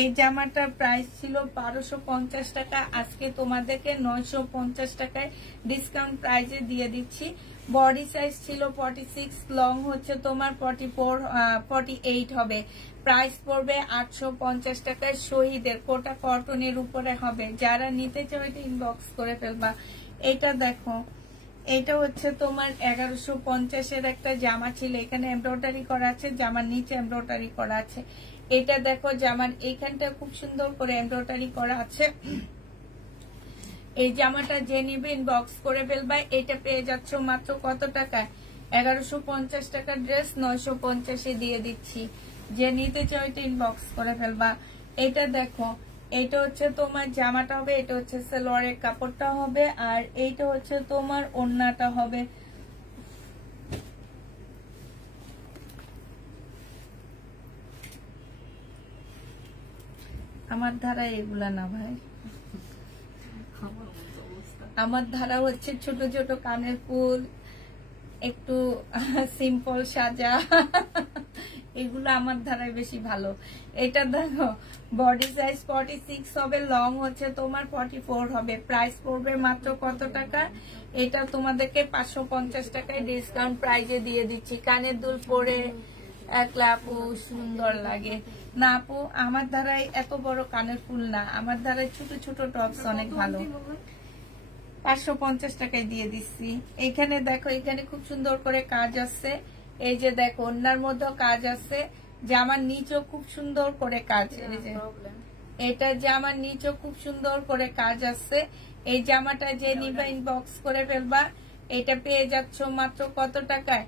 এই জামাটার প্রাইস ছিল 1250 টাকা, আজকে তোমাদেরকে 950 টাকায় ডিসকাউন্ট প্রাইজে দিয়ে দিচ্ছি। বডি সাইজ ছিল 46, লং হচ্ছে তোমার 48 হবে। প্রাইস পড়বে 850 টাকায়। শহীদের কোটা কটনের উপরে হবে। যারা নিতে চাও এটা ইনবক্স করে ফেলবা। এটা দেখো, এটা হচ্ছে তোমার 1150-এর একটা জামা ছিল, এখানে এমব্রয়ডারি করা আছে, জামার নিচে এমব্রয়ডারি করা আছে। এটা দেখো, জামার এইখানটা খুব সুন্দর করে এমব্রয়ডারি করা আছে। এই জামাটা যে নিবে ইনবক্স করে ফেলবা। এটা পেয়ে যাচ্ছ মাত্র কত টাকায়? 1150 টাকার ড্রেস 950-এ দিয়ে দিচ্ছি। যে নিতে চাও এটা ইনবক্স করে ফেলবা। এটা দেখো, এইটা হচ্ছে তোমার জামাটা হবে, এটা হচ্ছে সালোয়ারের কাপড়টা হবে, আর এইটা হচ্ছে তোমার ওড়নাটা হবে। আমার ধারা এগুলা না ভাই, আমার ধারা হচ্ছে ছোট ছোট কানের ফুল, একটু সিম্পল সাজা, এগুলো আমার ধারায় বেশি ভালো। এটা দেখো, বডি সাইজ 46 হবে, লং হচ্ছে তোমার 44 হবে। প্রাইস পড়বে মাত্র কত টাকা? এটা তোমাদেরকে 550 টাকায় ডিসকাউন্ট প্রাইজে দিয়ে দিচ্ছি। কানের দুল পরে একলা আপু সুন্দর লাগে না আপু, আমার ধারায় এত বড় কানের ফুল না, আমার ধারায় ছোট ছোট টপস অনেক ভালো। 550 টাকায় দিয়ে দিচ্ছি। এখানে দেখো, এখানে খুব সুন্দর করে কাজ আছে। এই যে দেখো, ওড়নার মধ্যেও কাজ আছে, জামার নিচেও খুব সুন্দর করে কাজ। এটা জামার নিচেও খুব সুন্দর করে কাজ আছে। এই জামাটা যে নিবা ইনবক্স করে ফেলবা। এটা পেয়ে যাচ্ছ মাত্র কত টাকায়?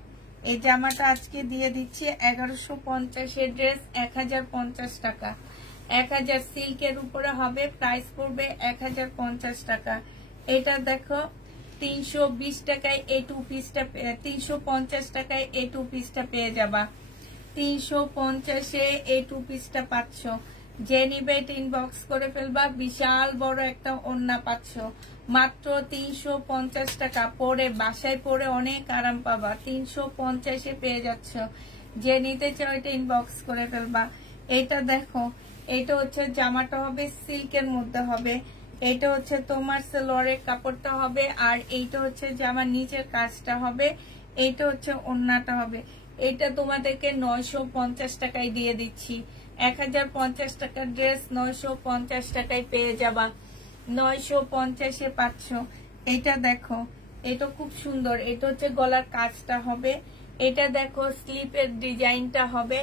এই জামাটা আজকে দিয়ে দিচ্ছি 1150-এর ড্রেস 1050 টাকা। 1000 সিল্কের উপরে হবে, প্রাইস পড়বে 1050 টাকা। এটা দেখো 320 টাকায় এই টু পিসটা, 350 টাকায় এই টু পিসটা পেয়ে যাবা। 350-এ এই টু পিসটা পাচ্ছ। যে নিবে ইনবক্স করে ফেলবা, বিশাল বড় একটা ওড়না পাচ্ছ মাত্র 350 টাকা। পরে বাসায় পরে অনেক আরাম পাবা, 350-এ পেয়ে যাচ্ছ। যে নিতে চাও এটা ইনবক্স করে ফেলবা। এটা দেখো, এটা হচ্ছে জামাটা হবে সিল্কের মধ্যে হবে, এটা হচ্ছে তোমার সালোয়ারের কাপড়টা হবে, আর এইটা হচ্ছে জামার নিচের কাজটা হবে, এইটা হচ্ছে ওড়নাটা হবে। এটা তোমাদেরকে 950 টাকায় দিয়ে দিচ্ছি। 1050 টাকার ড্রেস 950 টাকায় পেয়ে যাবা, 950-এ পাচ্ছ। এটা দেখো, এটা খুব সুন্দর, এটা হচ্ছে গলার কাজটা হবে, এটা দেখো স্লিপের ডিজাইনটা হবে,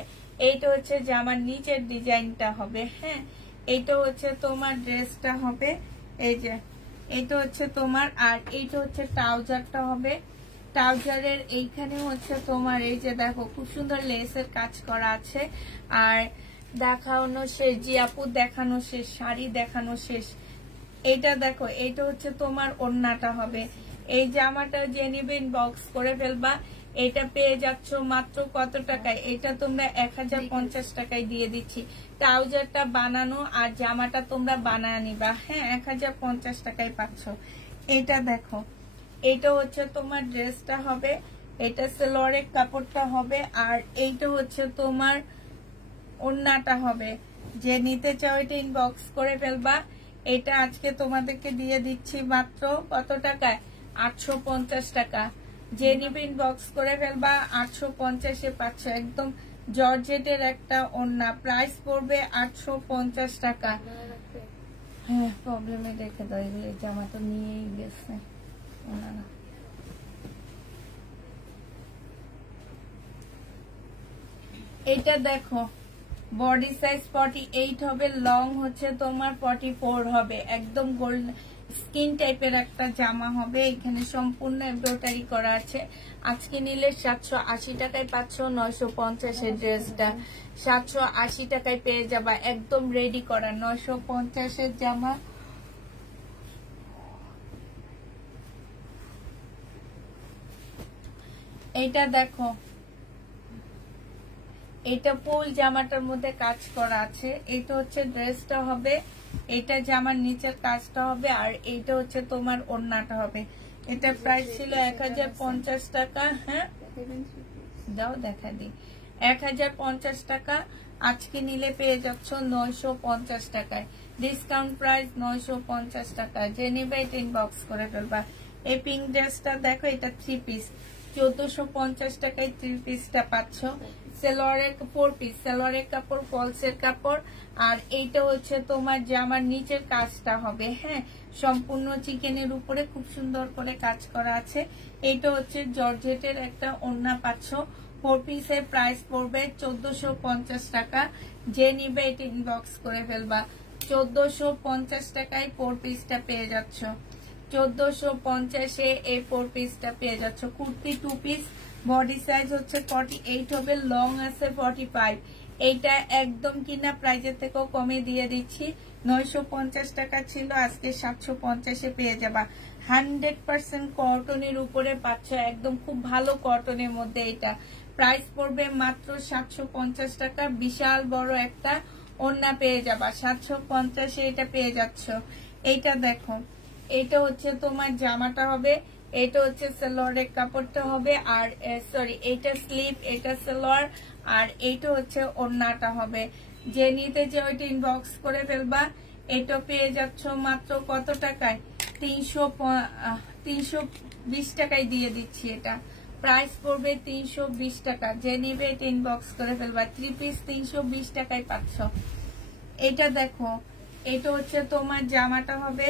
এইটা হচ্ছে জামার নিচের ডিজাইনটা হবে। হ্যাঁ, এইটা হচ্ছে তোমার ড্রেসটা হবে, এই যে এইটা হচ্ছে তোমার, আর এইটা হচ্ছে ট্রাউজারটা হবে। ট্রাউজারের এইখানে হচ্ছে তোমার এই যে দেখো খুব সুন্দর লেসের কাজ করা আছে। আর দেখানো শেষ, জি আপু দেখানো শেষ, শাড়ি দেখানো শেষ। এইটা দেখো, এইটা হচ্ছে তোমার ওড়নাটা হবে। এই জামাটা যে নিবে ইনবক্স করে ফেলবা। এটা পেয়ে যাচ্ছ মাত্র কত টাকায়? এটা তোমরা 1050 টাকায় দিয়ে দিচ্ছি। ট্রাউজারটা বানানো আর জামাটা তোমরা বানায় নিবা। হ্যাঁ, 1050 টাকায় পাচ্ছ। এটা দেখো, এটা হচ্ছে তোমার ড্রেসটা হবে, এটা সালোয়ারের কাপড়টা হবে, আর এইটা হচ্ছে তোমার ওড়নাটা হবে। যে নিতে চাও এটা ইনবক্স করে ফেলবা। এটা আজকে তোমাদেরকে দিয়ে দিচ্ছি মাত্র কত টাকায়? 850 টাকা। যে নিবে ইনবক্স করে ফেলবা, 850-এ পাচ্ছ। একদম জর্জেটের একটা ওড়না, প্রাইস পড়বে 850 টাকা। হ্যাঁ, প্রবলেমে রেখে দাও এগুলো, জামা তো নিয়েই গেছে। এটা দেখো, বডি সাইজ 48 হবে, লং হচ্ছে তোমার 44 হবে। একদম গোল্ড স্কিন টাইপের একটা জামা হবে। এখানে সম্পূর্ণ এমব্রয়ডারি করা আছে। আজকে নিলে 780 টাকায় পাচ্ছ 950-এর ড্রেসটা। 780 টাকায় পেয়ে যাবা, একদম রেডি করা 950-এর জামা। এইটা দেখো, এটা ফুল জামাটার মধ্যে কাজ করা আছে। এটা হচ্ছে ড্রেসটা হবে, এটা জামার নিচের কাজটা হবে, আর এইটা হচ্ছে তোমার ওড়নাটা হবে। এটা প্রাইস ছিল 1050 টাকা। হ্যাঁ, দাও দেখা দি, 1050 টাকা। আজকে নিলে পেয়ে যাচ্ছ 950 টাকায়। ডিসকাউন্ট প্রাইস 950 টাকা। যে নিবে এটা ইনবক্স করে ফেলবা। এই পিঙ্ক ড্রেসটা দেখো, এটা 3 পিস, 1450 টাকায় 3 পিসটা পাচ্ছ। সালোয়ারের 4 পিস, সালোয়ারের কাপড়, ফলসের কাপড়, আর এইটা হচ্ছে তোমার জামার নিচের কাজটা হবে। হ্যাঁ, সম্পূর্ণ চিকেনের উপরে খুব সুন্দর করে কাজ করা আছে। এইটা হচ্ছে জর্জেটের একটা ওড়না পাচ্ছ। 4 পিসের প্রাইস পড়বে 1450 টাকা। যে নিবে এটা ইনবক্স করে ফেলবা। 1450 টাকায় 4 পিসটা পেয়ে যাচ্ছ। 1450-এ এই 4 পিসটা পেয়ে যাচ্ছ। কুর্তি 2 পিস, বডি সাইজ হচ্ছে 48 হবে, লং আছে 45। এইটা একদম কিনা প্রাইজের থেকেও কমে দিয়ে দিচ্ছি। 950 টাকা ছিল, আজকে 750-এ পেয়ে যাবা। 100% কটনের উপরে পাচ্ছ, একদম খুব ভালো কটনের মধ্যে। এটা প্রাইস পড়বে মাত্র 750 টাকা। বিশাল বড় একটা ওড়না পেয়ে যাবা, 750-এ এটা পেয়ে যাচ্ছ। এইটা দেখো, এটা হচ্ছে তোমার জামাটা হবে, এটা হচ্ছে সালোয়ারের কাপড়টা হবে, আর সরি এইটা স্লিপ, এটা সালোয়ার, আর এইটা হচ্ছে ওড়নাটা হবে। যে নিতে যে ওইটা ইনবক্স করে ফেলবা। এটা পেয়ে যাচ্ছ মাত্র কত টাকায়? 320 টাকায় দিয়ে দিচ্ছি। এটা প্রাইস পড়বে 320 টাকা। যে নিবে এটা ইনবক্স করে ফেলবা। 3 পিস 320 টাকায় পাচ্ছ। এটা দেখো, এটা হচ্ছে তোমার জামাটা হবে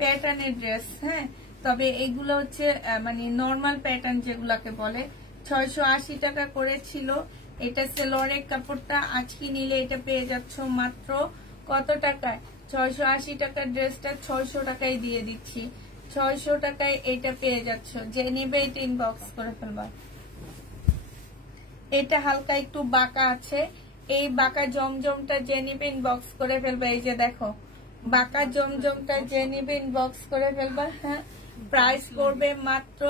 প্যাটার্নের ড্রেস। হ্যাঁ, তবে এগুলো হচ্ছে মানে নর্মাল প্যাটার্ন যেগুলাকে বলে। 680 টাকা করেছিল। এটা সালোয়ারের কাপড়টা, আজকে নিলে এটা পেয়ে যাচ্ছ মাত্র কত টাকায়? 680 টাকার ড্রেসটা 600 টাকায় দিয়ে দিচ্ছি। 600 টাকায় এটা পেয়ে যাচ্ছ। যে নিবে এটা ইনবক্স করে ফেলবা। এটা হালকা একটু বাঁকা আছে, এই বাঁকা জমজমটা যে নিবে ইনবক্স করে ফেলবা। এই যে দেখো বাঁকা জমজমটা যে নিবে ইনবক্স করে ফেলবা। হ্যাঁ, প্রাইস পড়বে মাত্র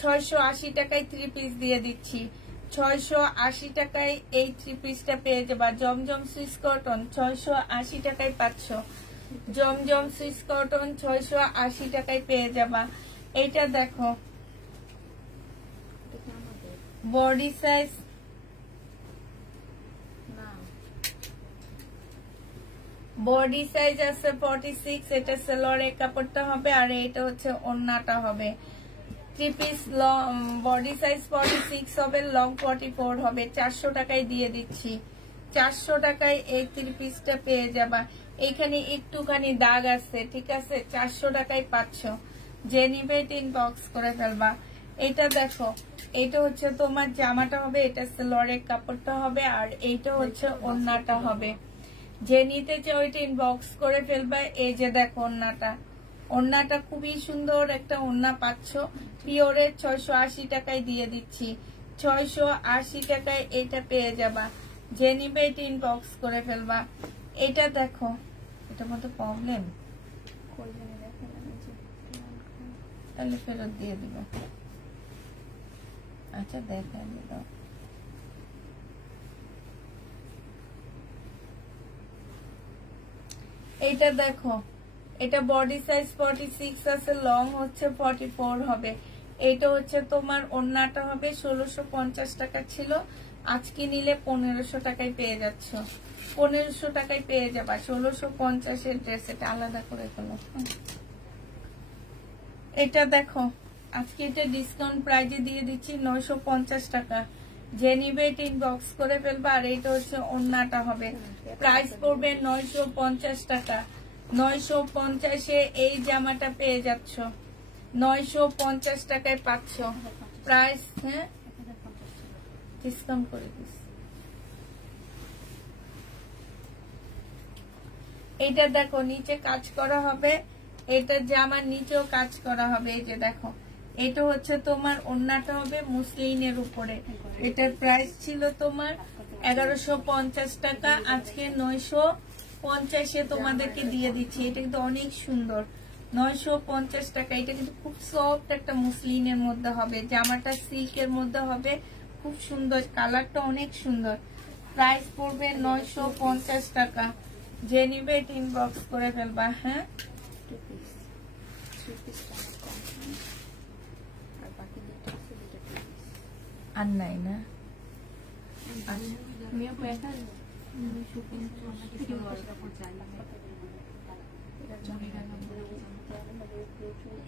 680 টাকায় 3 পিস দিয়ে দিচ্ছি। 680 টাকায় এই 3 পিসটা পেয়ে যাবা। জমজম সুইস কটন 680 টাকায় পাচ্ছ। জমজম সুইস কটন 680 টাকায় পেয়ে যাবা। এইটা দেখো বডি সাইজ, বডি সাইজ আছে 46। এটা সেলোয়ারের কাপড়টা হবে আর এটা হচ্ছে ওড়নাটা হবে। 3 পিস বডি সাইজ 46 হবে, লং 44 হবে। 400 টাকায় দিয়ে দিচ্ছি। 400 টাকায় এই 3 পিসটা পেয়ে যাবা। এখানে একটুখানি দাগ আছে, ঠিক আছে। 400 টাকায় পাচ্ছ। যে নিবে ইনবক্স করে ফেলবা। এটা দেখো, এটা হচ্ছে তোমার জামাটা হবে, এটা সেলোয়ারের কাপড়টা হবে আর এইটা হচ্ছে ওড়নাটা হবে। যে নিতে চাও ওইটা ইনবক্স করে ফেলবা। এই যে দেখো ওড়নাটা, ওড়নাটা খুবই সুন্দর একটা ওড়না পাচ্ছ। পিওরের 680 টাকায় দিয়ে দিচ্ছি। 680 টাকায় এটা পেয়ে যাবা। যে নিবে এটা ইনবক্স করে ফেলবা। এটা দেখো, এটার মধ্যে প্রবলেম, তাহলে ফেরত দিয়ে দিব। আচ্ছা দেখা দাও। এইটা দেখো, এটা বডি সাইজ 46 আছে, লং হচ্ছে 44 হবে। এটা হচ্ছে তোমার ওড়নাটা হবে। 1650 টাকা ছিল, আজকে নিলে 1500 টাকায় পেয়ে যাচ্ছ। 1500 টাকায় পেয়ে যাবা। 1650 এর ড্রেস, এটা আলাদা করে ফেলো। এটা দেখো, আজকে এটা ডিসকাউন্ট প্রাইজে দিয়ে দিচ্ছি 950 টাকা। যে নিবে এটা ইনবক্স করে ফেলবা। আর এটা হচ্ছে ওড়নাটা হবে। প্রাইস পড়বে 950 টাকা। 950-এ এই জামাটা পেয়ে যাচ্ছ। 950 টাকায় পাচ্ছ। প্রাইস, হ্যাঁ ডিসকাউন্ট করে দিস। এইটা দেখো, নিচে কাজ করা হবে। এটা জামার নিচেও কাজ করা হবে। এই যে দেখো, এটা হচ্ছে তোমার ওড়নাটা হবে মুসলিনের উপরে। এটার প্রাইস ছিল তোমার 1150 টাকা, আজকে 950-এ তোমাদেরকে দিয়ে দিচ্ছি। এটা কিন্তু অনেক সুন্দর, 950 টাকা। এটা কিন্তু খুব সফট একটা মুসলিনের মধ্যে হবে। জামাটা সিল্কের মধ্যে হবে, খুব সুন্দর, কালারটা অনেক সুন্দর। প্রাইস পড়বে 950 টাকা। যে নিবে এটা ইনবক্স করে ফেলবা। হ্যাঁ, আর নাই না।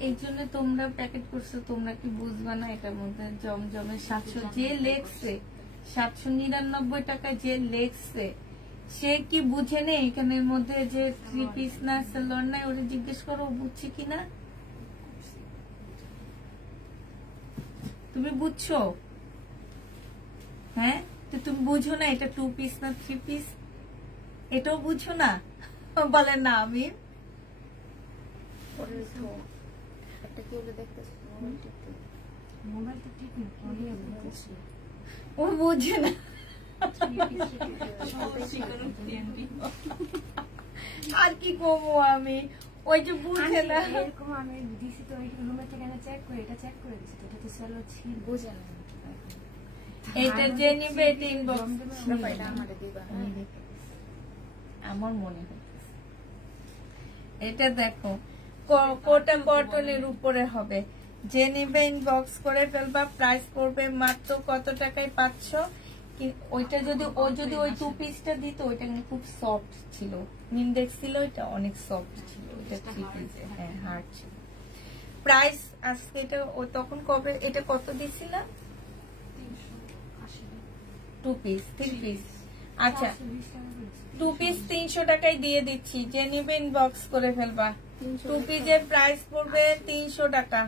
এই জন্য তোমরা প্যাকেট করছো, তোমরা কি বুঝবা না? এটার মধ্যে জমজমে 700 যে লেখছে, 799 টাকা যে লেখছে, সে কি বুঝে নেই এখানের মধ্যে যে 3 পিস না সেলোয়ার নাই? ওরা জিজ্ঞেস করো বুঝছে কিনা। তুমি বুঝছো? হ্যাঁ, তো তুমি বুঝো না এটা 2 পিস না 3 পিস? এটাও বুঝো না? বলে না। আমি ও বুঝে না। আর কি কমো আমি, ওই যে বুঝে না। এরকম আমি দিছি তো, ওই রুমে থেকে চেক করে এটা চেক করে দিছি, এটা তো সেলো ছিল, বুঝে না। এটা যে নিবে এটা ইনবক্স আমার মনে হয়। এটা দেখো, কোটা কটনের উপরে হবে। যে নিবে ইনবক্স করে ফেলবা। প্রাইস পড়বে মাত্র কত টাকায় পাচ্ছ? ওইটা যদি ওই 2 পিসটা দিত, ওইটা কিন্তু খুব সফট ছিল। ইন্ডেক্স ছিল, এটা অনেক সফট ছিল। এটা 3 পিসে, হ্যাঁ হার্ড ছিল। প্রাইস আজকে এটা তখন কবে, এটা কত দিছিলাম? 2 পিস 3 পিস। আচ্ছা, 2 পিস 300 টাকায় দিয়ে দিচ্ছি। যে নিবে ইনবক্স করে ফেলবা। 2 পিসের প্রাইস পড়বে 300 টাকা।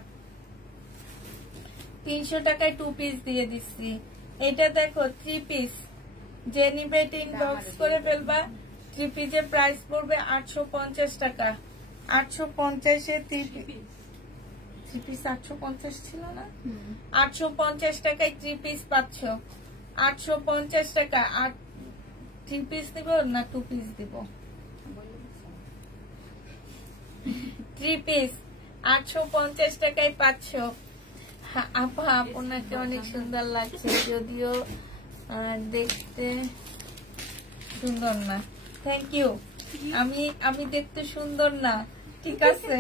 300 টাকায় 2 পিস দিয়ে দিচ্ছি। এটা দেখো 3 পিস। যে নিবে এটা ইনবক্স করে ফেলবা। 3 পিসের প্রাইস পড়বে 850 টাকা। 850-এ 3 পিস 850 ছিল না? 850 টাকায় 3 পিস পাচ্ছ। 850 টাকা। 3 পিস দিব না 2 পিস দিব? 3 পিস 850 টাকায় পাচ্ছ। আপা আপনাকে অনেক সুন্দর লাগছে, যদিও দেখতে সুন্দর না। Thank you. আমি দেখতে সুন্দর না, ঠিক আছে?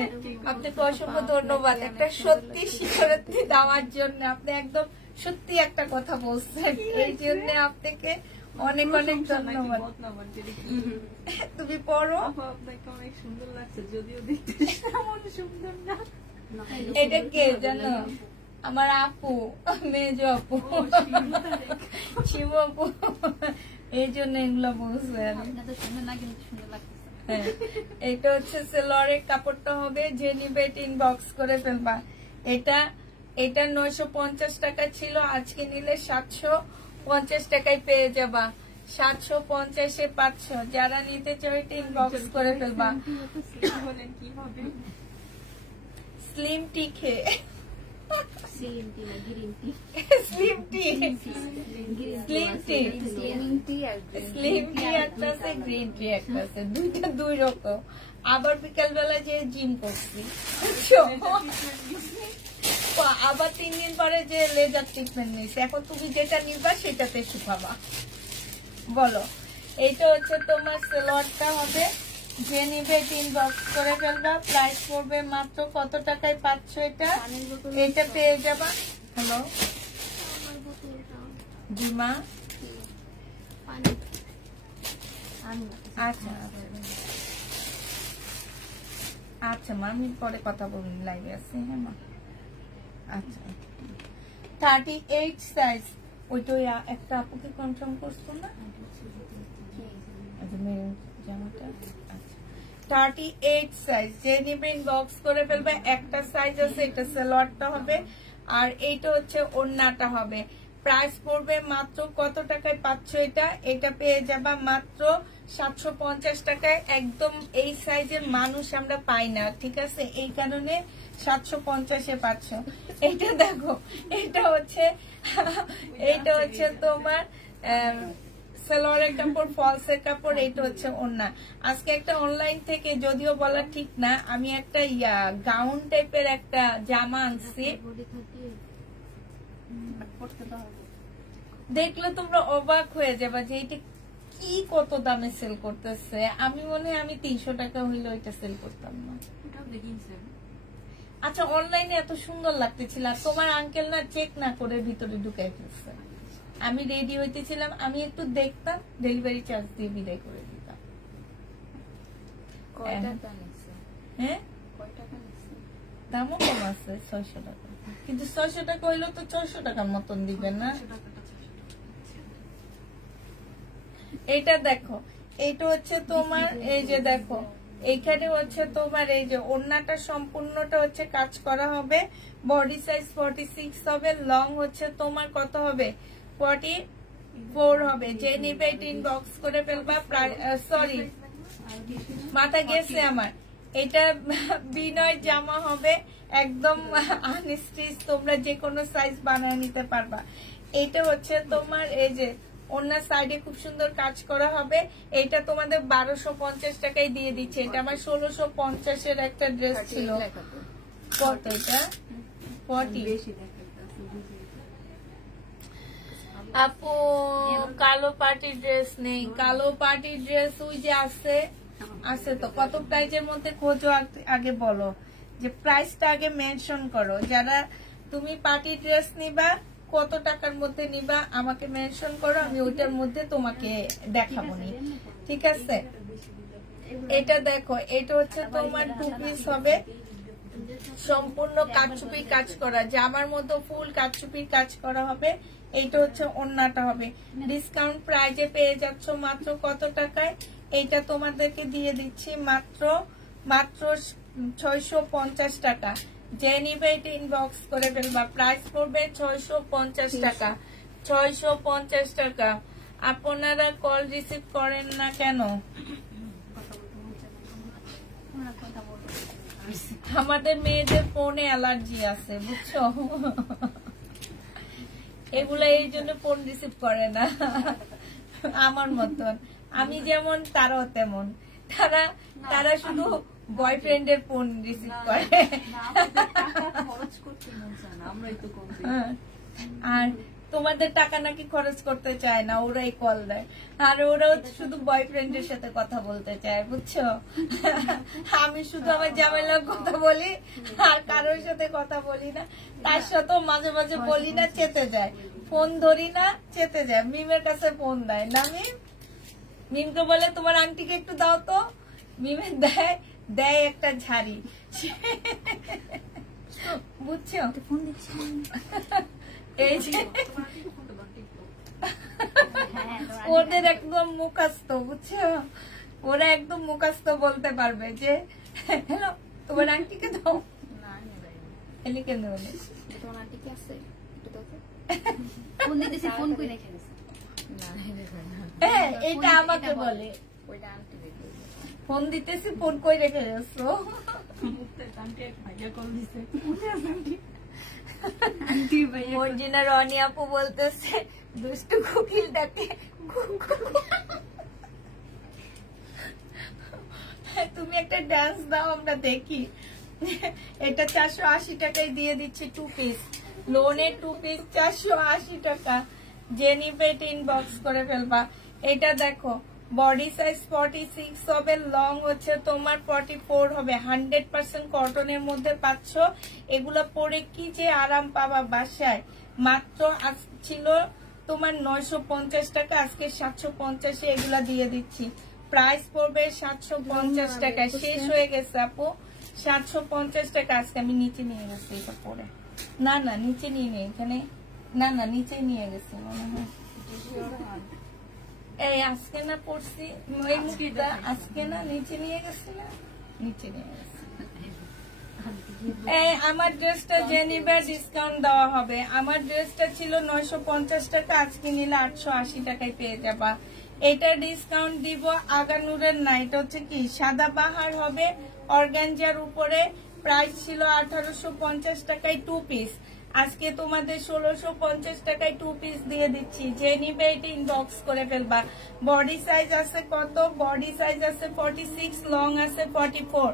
আপনাকে অসংখ্য ধন্যবাদ একটা সত্যি শিক্ষার্থী দেওয়ার জন্য। আপনি একদম সত্যি একটা কথা বলছেন, এই জন্য আপনাকে অনেক অনেক ধন্যবাদ। তুমি পড়ো। আপনাকে অনেক সুন্দর লাগছে, যদিও দেখতে তেমন সুন্দর না। এটা কে জানো? আমার আপু, মেজ আপু, শিব আপু, এই জন্য এগুলো বলছে। এটা হচ্ছে সেলরের কাপড়টা হবে, যে নিবে ইনবক্স করে ফেলবা। এটা 950 টাকা ছিল, আজকে নিলে 750 টাকায় পেয়ে যাবা। 750-এ পাচ্ছ। যারা নিতে চাও ইনবক্স করে ফেলবা। স্লিম টি খেয়ে স্লিম টি একটা আছে, গ্রিন টি একটা আছে, দুইটা দুই রকম। আবার বিকাল বেলা যে জিম করছি, আবার 3 দিন পরে যে লেজার ট্রিটমেন্ট নিয়েছি। এখন তুমি যেটা নিবা সেটাতে শুকাবা। বলো, এইটা হচ্ছে তোমার সেলোয়ারটা হবে, যে নিবে ইনবক্স করে ফেলবা। প্রাইস পড়বে মাত্র কত টাকায় পাচ্ছ এটা পেয়ে যাবা। হ্যালো জিমা, আচ্ছা আচ্ছা মা, আমি পরে কথা বলবো, লাইভে আছি। হ্যাঁ মা, আচ্ছা। 38 সাইজ, ওইটা একটা আপুকে কনফার্ম করছো না? জামাটা 38 সাইজ, যে নিবে ইনবক্স করে ফেলবে। একটা সাইজ আছে, এটা সালোয়ারটা হবে, আর এইটা হচ্ছে ওড়নাটা হবে। প্রাইস পড়বে মাত্র কত টাকায় পাচ্ছ এটা পেয়ে যাবা মাত্র 750 টাকায়। একদম এই সাইজের মানুষ আমরা পাই না, ঠিক আছে? এই কারণে 750-এ পাচ্ছ। এইটা দেখো, এইটা হচ্ছে তোমার সালোয়ারের কাপড়, ফলসের কাপড়, এইটা হচ্ছে ওড়না। আজকে একটা অনলাইন থেকে, যদিও বলা ঠিক না, আমি একটা গাউন টাইপের একটা জামা আনছি। দেখলে তোমরা অবাক হয়ে যাবা যে এটা কি কত দামে সেল করতেছে। আমি মনে হয় আমি 300 টাকা হইলে ওইটা সেল করতাম না। আচ্ছা, অনলাইনে এত সুন্দর লাগতেছিল, তোমার আঙ্কেল না চেক না করে ভিতরে ঢুকাই ফেলছে। আমি রেডি হইতেছিলাম, আমি একটু দেখতাম, ডেলিভারি চার্জ দিয়ে বিদায় করে দিতাম। হ্যাঁ, দামও কম আছে, 600 টাকা। কিন্তু 600 টাকা হইলেও তো 600 টাকার মতন দিবেন না। এটা দেখো, এইটা হচ্ছে তোমার, এই যে দেখো এইখানে হচ্ছে তোমার এই যে ওড়নাটা সম্পূর্ণটা হচ্ছে কাজ করা হবে। বডি সাইজ 46 হবে, লং হচ্ছে তোমার কত হবে 44 হবে। যে নিবে ইনবক্স করে ফেলবা। সরি, মাথা গেছে আমার। এটা বিনয় জামা হবে, একদম আনস্টিচ, তোমরা যে কোনো সাইজ বানিয়ে নিতে পারবা। এটা হচ্ছে তোমার এই যে ওনার সাইডে খুব সুন্দর কাজ করা হবে। এটা তোমাদের 1250 টাকায় দিয়ে দিচ্ছে। এটা আমার 1650-এর একটা ড্রেস ছিল। কত এটা? 40। আপু কালো পার্টি ড্রেস নেই। কালো পার্টি ড্রেস ওই যে আছে তো। কত প্রাইজের মধ্যে খোঁজো আগে বলো, যে প্রাইসটা আগে মেনশন করো। যারা তুমি পার্টি ড্রেস নিবা, কত টাকার মধ্যে নিবা আমাকে মেনশন করো, আমি ওইটার মধ্যে তোমাকে দেখাবো নি, ঠিক আছে? এটা দেখো, এটা হচ্ছে তোমার 2 পিস হবে, সম্পূর্ণ কাচচুপি কাজ করা, জামার মতো ফুল কাচচুপি কাজ করা হবে। এইটা হচ্ছে ওড়নাটা হবে। ডিসকাউন্ট প্রাইজে পেয়ে যাচ্ছ মাত্র কত টাকায়? এইটা তোমাদেরকে দিয়ে দিচ্ছি মাত্র 650 টাকা। যে নিবে এটা ইনবক্স করে ফেলবা। প্রাইস পড়বে 650 টাকা। 650 টাকা। আপনারা কল রিসিভ করেন না কেন? আমাদের মেয়েদের ফোনে অ্যালার্জি আছে, বুঝছো? এগুলা এই জন্য ফোন রিসিভ করে না আমার মতন। আমি যেমন তারাও তেমন। তারা শুধু বয়ফ্রেন্ডের ফোন রিসিভ করে। খরচ করতে মন চায় না, আমরাই তো কম দিই। আর তোমাদের টাকা নাকি খরচ করতে চায় না, ওরাই কল দেয়। আর ওরাও শুধু বয়ফ্রেন্ডের সাথে কথা বলতে চায়, বুঝছো? আমি শুধু আমার জামাইলার কথা বলি, আর কারোর সাথে কথা বলি না। তার সাথেও মাঝে মাঝে বলি না, চেতে যায়। ফোন ধরি না, চেতে যায়। মিমের কাছে ফোন দেয় না, মিমকে বলে তোমার আন্টিকে একটু দাও তো, মিমের দেয় একটা ঝাড়ি, বুঝছো? ফোন দিচ্ছি এই যে ওদের একদম মুখস্থ, বুঝছো? ওরা একদম মুখস্থ বলতে পারবে যে হ্যালো তোমার আন্টিকে দাও। এলি কেন বলে তোমার আন্টিকে আছে ফোন দিতেছি, ফোন করে রেখে গেছে। এটা আমাকে বলে, ফোন দিতেছি, ফোন কই রেখে গেছো? মর্জিনা রনি আপু বলতেছে দুষ্টু কোকিলটাকে তুমি একটা ডান্স দাও, আমরা দেখি। এটা 480 টাকায় দিয়ে দিচ্ছে 2 পিস, লোনের 2 পিস 480 টাকা। যে নিবে এটা ইনবক্স করে ফেলবা। এটা দেখো বডি সাইজ 46 হবে, লং হচ্ছে তোমার 44 হবে। 100% কটনের মধ্যে পাচ্ছ। এগুলো পরে কি যে আরাম পাবা বাসায়। মাত্র ছিল তোমার 950 টাকা, আজকে 750 এগুলা দিয়ে দিচ্ছি। প্রাইস পড়বে 750 টাকা। শেষ হয়ে গেছে আপু, 750 টাকা। আজকে আমি নিচে নিয়ে গেছি এটা পরে। না নিচে নিয়ে নেই, এখানে না নিচে নিয়ে গেছি মনে হয়। এই আজকে না পড়ছি, এই মুখটা আজকে না নিচে নিয়ে গেছি, না নিচে নিয়ে গেছি। এই আমার ড্রেসটা যে নিবে ডিসকাউন্ট দেওয়া হবে। আমার ড্রেসটা ছিল 950 টাকা, আজকে নিলে 880 টাকায় পেয়ে যাবা। এটা ডিসকাউন্ট দিব। আগানুরের না, এটা হচ্ছে কি সাদা বাহার হবে অর্গানজার উপরে। প্রাইস ছিল 1850 টাকায় 2 পিস, আজকে তোমাদের 1650 টাকায় 2 পিস দিয়ে দিচ্ছি। যে নিবে এটা ইনবক্স করে ফেলবা। বডি সাইজ আছে কত? বডি সাইজ আছে 46, লং আছে 44।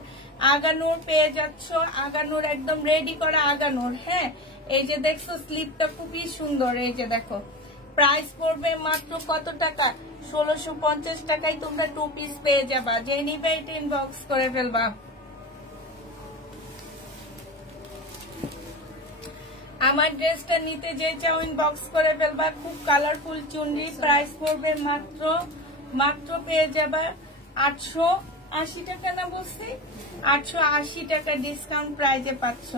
আগানুর পেয়ে যাচ্ছ, আগানুর একদম রেডি করা আগানুর। হ্যাঁ, এই যে দেখছো স্লিপটা খুবই সুন্দর। এই যে দেখো, প্রাইস পড়বে মাত্র কত টাকা? 1650 টাকায় তোমরা 2 পিস পেয়ে যাবা। যে নিবে এটা ইনবক্স করে ফেলবা। আমার ড্রেসটা নিতে যে চাও ইনবক্স করে ফেলবা। খুব কালারফুল চুনরি, প্রাইস পড়বে মাত্র পেয়ে যাবা 880 টাকা। না বলছি 880 টাকা ডিসকাউন্ট প্রাইজে পাচ্ছ।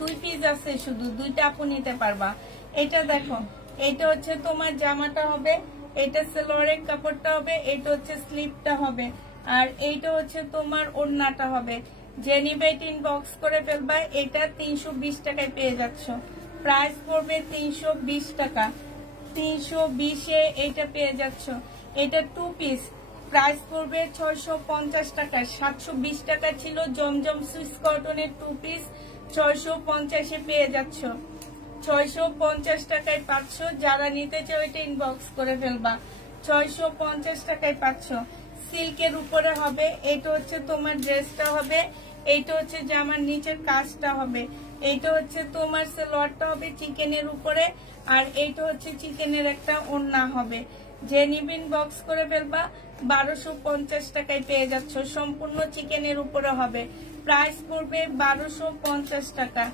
2 পিস আছে, শুধু 2টা আপু নিতে পারবা। এটা দেখো, এটা হচ্ছে তোমার জামাটা হবে, এটা সেলোয়ারের কাপড়টা হবে, এটা হচ্ছে স্লিপটা হবে, আর এইটা হচ্ছে তোমার ওড়নাটা হবে। যে নিবে এটা ইনবক্স করে ফেলবা। এটা 320 টাকায় পেয়ে যাচ্ছ। প্রাইস পড়বে 320 টাকা। 320-এ এটা পেয়ে যাচ্ছ। এটা 2 পিস, প্রাইস পড়বে 650 টাকা। 720 টাকা ছিল জমজম সুইস কটনের 2 পিস, 650-এ পেয়ে যাচ্ছ। 650 টাকায় পাচ্ছ। যারা নিতে চাও এটা ইনবক্স করে ফেলবা। 650 টাকায় পাচ্ছ। সিল্কের উপরে হবে। এটা হচ্ছে তোমার ড্রেসটা হবে, এইটা হচ্ছে জামার নিচের কাজটা হবে, এইটা হচ্ছে তোমার সালোয়ারটা হবে চিকেনের উপরে, আর এইটা হচ্ছে চিকেনের একটা ওড়না হবে। যে নিবিন বক্স করে ফেলবা। 1250 টাকায় পেয়ে যাচ্ছ। সম্পূর্ণ চিকেনের উপরে হবে। প্রাইস পড়বে 1250 টাকা।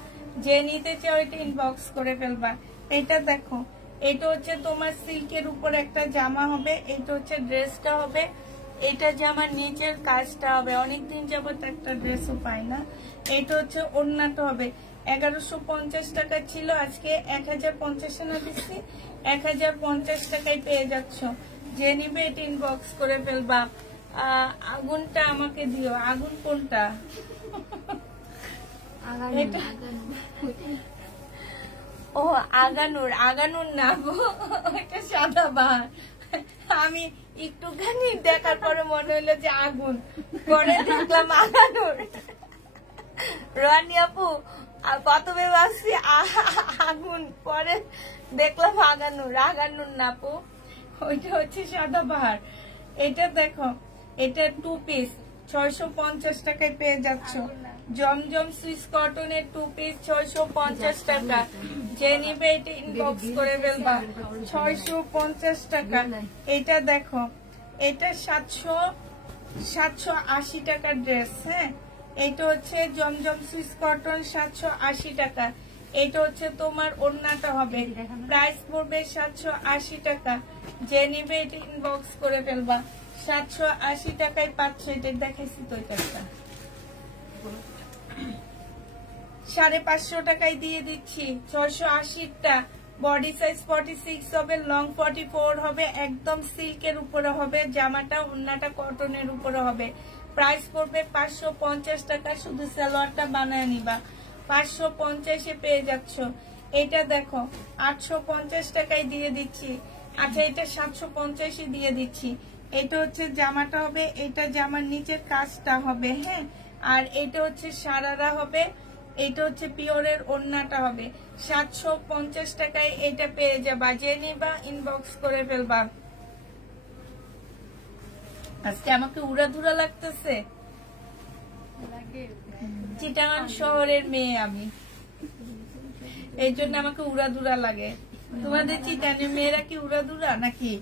যে নিতে চাও এটা ইনবক্স করে ফেলবা। এটা দেখো, এটা হচ্ছে তোমার সিল্কের উপরে একটা জামা হবে, এটা হচ্ছে ড্রেসটা হবে, এটা জামার নিচের কাজটা হবে। অনেকদিন যাবত একটা ড্রেসও পাই না। এটা হচ্ছে ওড়নাটা হবে। 1150 টাকা ছিল, আজকে 1050 না দিচ্ছি, 1050 টাকায় পেয়ে যাচ্ছ। যে নিবে এটা ইনবক্স করে ফেলবা। আগুনটা আমাকে দিও। আগুন কোনটা? ও আগানুর না, ওইটা সাদা বাহার। আমি একটুখানি দেখার পরে মনে হইলো যে আগুন, পরে দেখলাম আগানুর। রানী আপু প্রথমে ভাবছি আগুন, পরে দেখলাম আগানুর না আপু, ওইটা হচ্ছে সাদা বাহার। এটা দেখো, এটা 2 পিস 650 টাকায় পেয়ে যাচ্ছ। জমজম সুইস কটনের 2 পিস 650 টাকা। যে নিবে এটা ইনবক্স করে ফেলবা। 650 টাকা। এটা দেখো, এটা 780 টাকার ড্রেস। হ্যাঁ, এটা হচ্ছে জমজম সুইস কটন 780 টাকা। এটা হচ্ছে তোমার ওড়নাটা হবে, প্রাইস পড়বে 780 টাকা। যে নিবে এটা ইনবক্স করে ফেলবা। 780 টাকায় পাচ্ছে। এটা দেখাইছি তো, এটা 550 টাকায় দিয়ে দিচ্ছি। 680টা বডি সাইজ 46 হবে, লং 44 হবে, একদম সিল্কের উপরে হবে জামাটা, ওড়নাটা কটনের উপরে হবে। প্রাইস পড়বে 550 টাকা। শুধু সালোয়ারটা বানায় নিবা। 550-এ পেয়ে যাচ্ছ। এটা দেখো 850 টাকায় দিয়ে দিচ্ছি। আচ্ছা, এটা 750-এ দিয়ে দিচ্ছি। এটা হচ্ছে জামাটা হবে, এটা জামার নিচের কাজটা হবে। হ্যাঁ, আর এটা হচ্ছে সারারা হবে, এটা হচ্ছে পিওরের ওড়নাটা হবে। 750 টাকায় এটা পেয়ে যাবা। যে নিবা ইনবক্স করে ফেলবা। আজকে আমাকে উড়াধুরা লাগতেছে। চিটাগাং শহরের মেয়ে আমি, এই জন্য আমাকে উড়াধুরা লাগে। তোমাদের চিটাগাংয়ের মেয়েরা কি উড়াধুরা নাকি?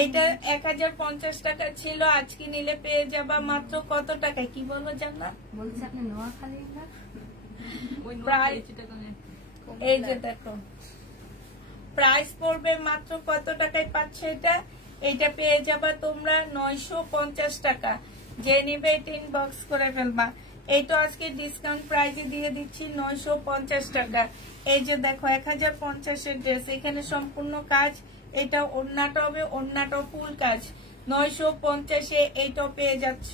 এইটা 1050 টাকা ছিল, আজকে নিলে পেয়ে যাবা মাত্র কত টাকায়? কি বলবো জানা? বলছে আপনি নোয়াখালী না? এই যে দেখো, প্রাইস পড়বে মাত্র কত টাকায় পাচ্ছে এটা? এটা পেয়ে যাবা তোমরা 950 টাকা। যে নিবে এটা ইনবক্স করে ফেলবা। এইটা আজকে ডিসকাউন্ট প্রাইসে দিয়ে দিচ্ছি 950 টাকা। এই যে দেখো 1050-এর ড্রেস, এখানে সম্পূর্ণ কাজ। এটা ওড়নাটা হবে, ওড়নাটা ফুল কাজ। 950-এ এইটা পেয়ে যাচ্ছ।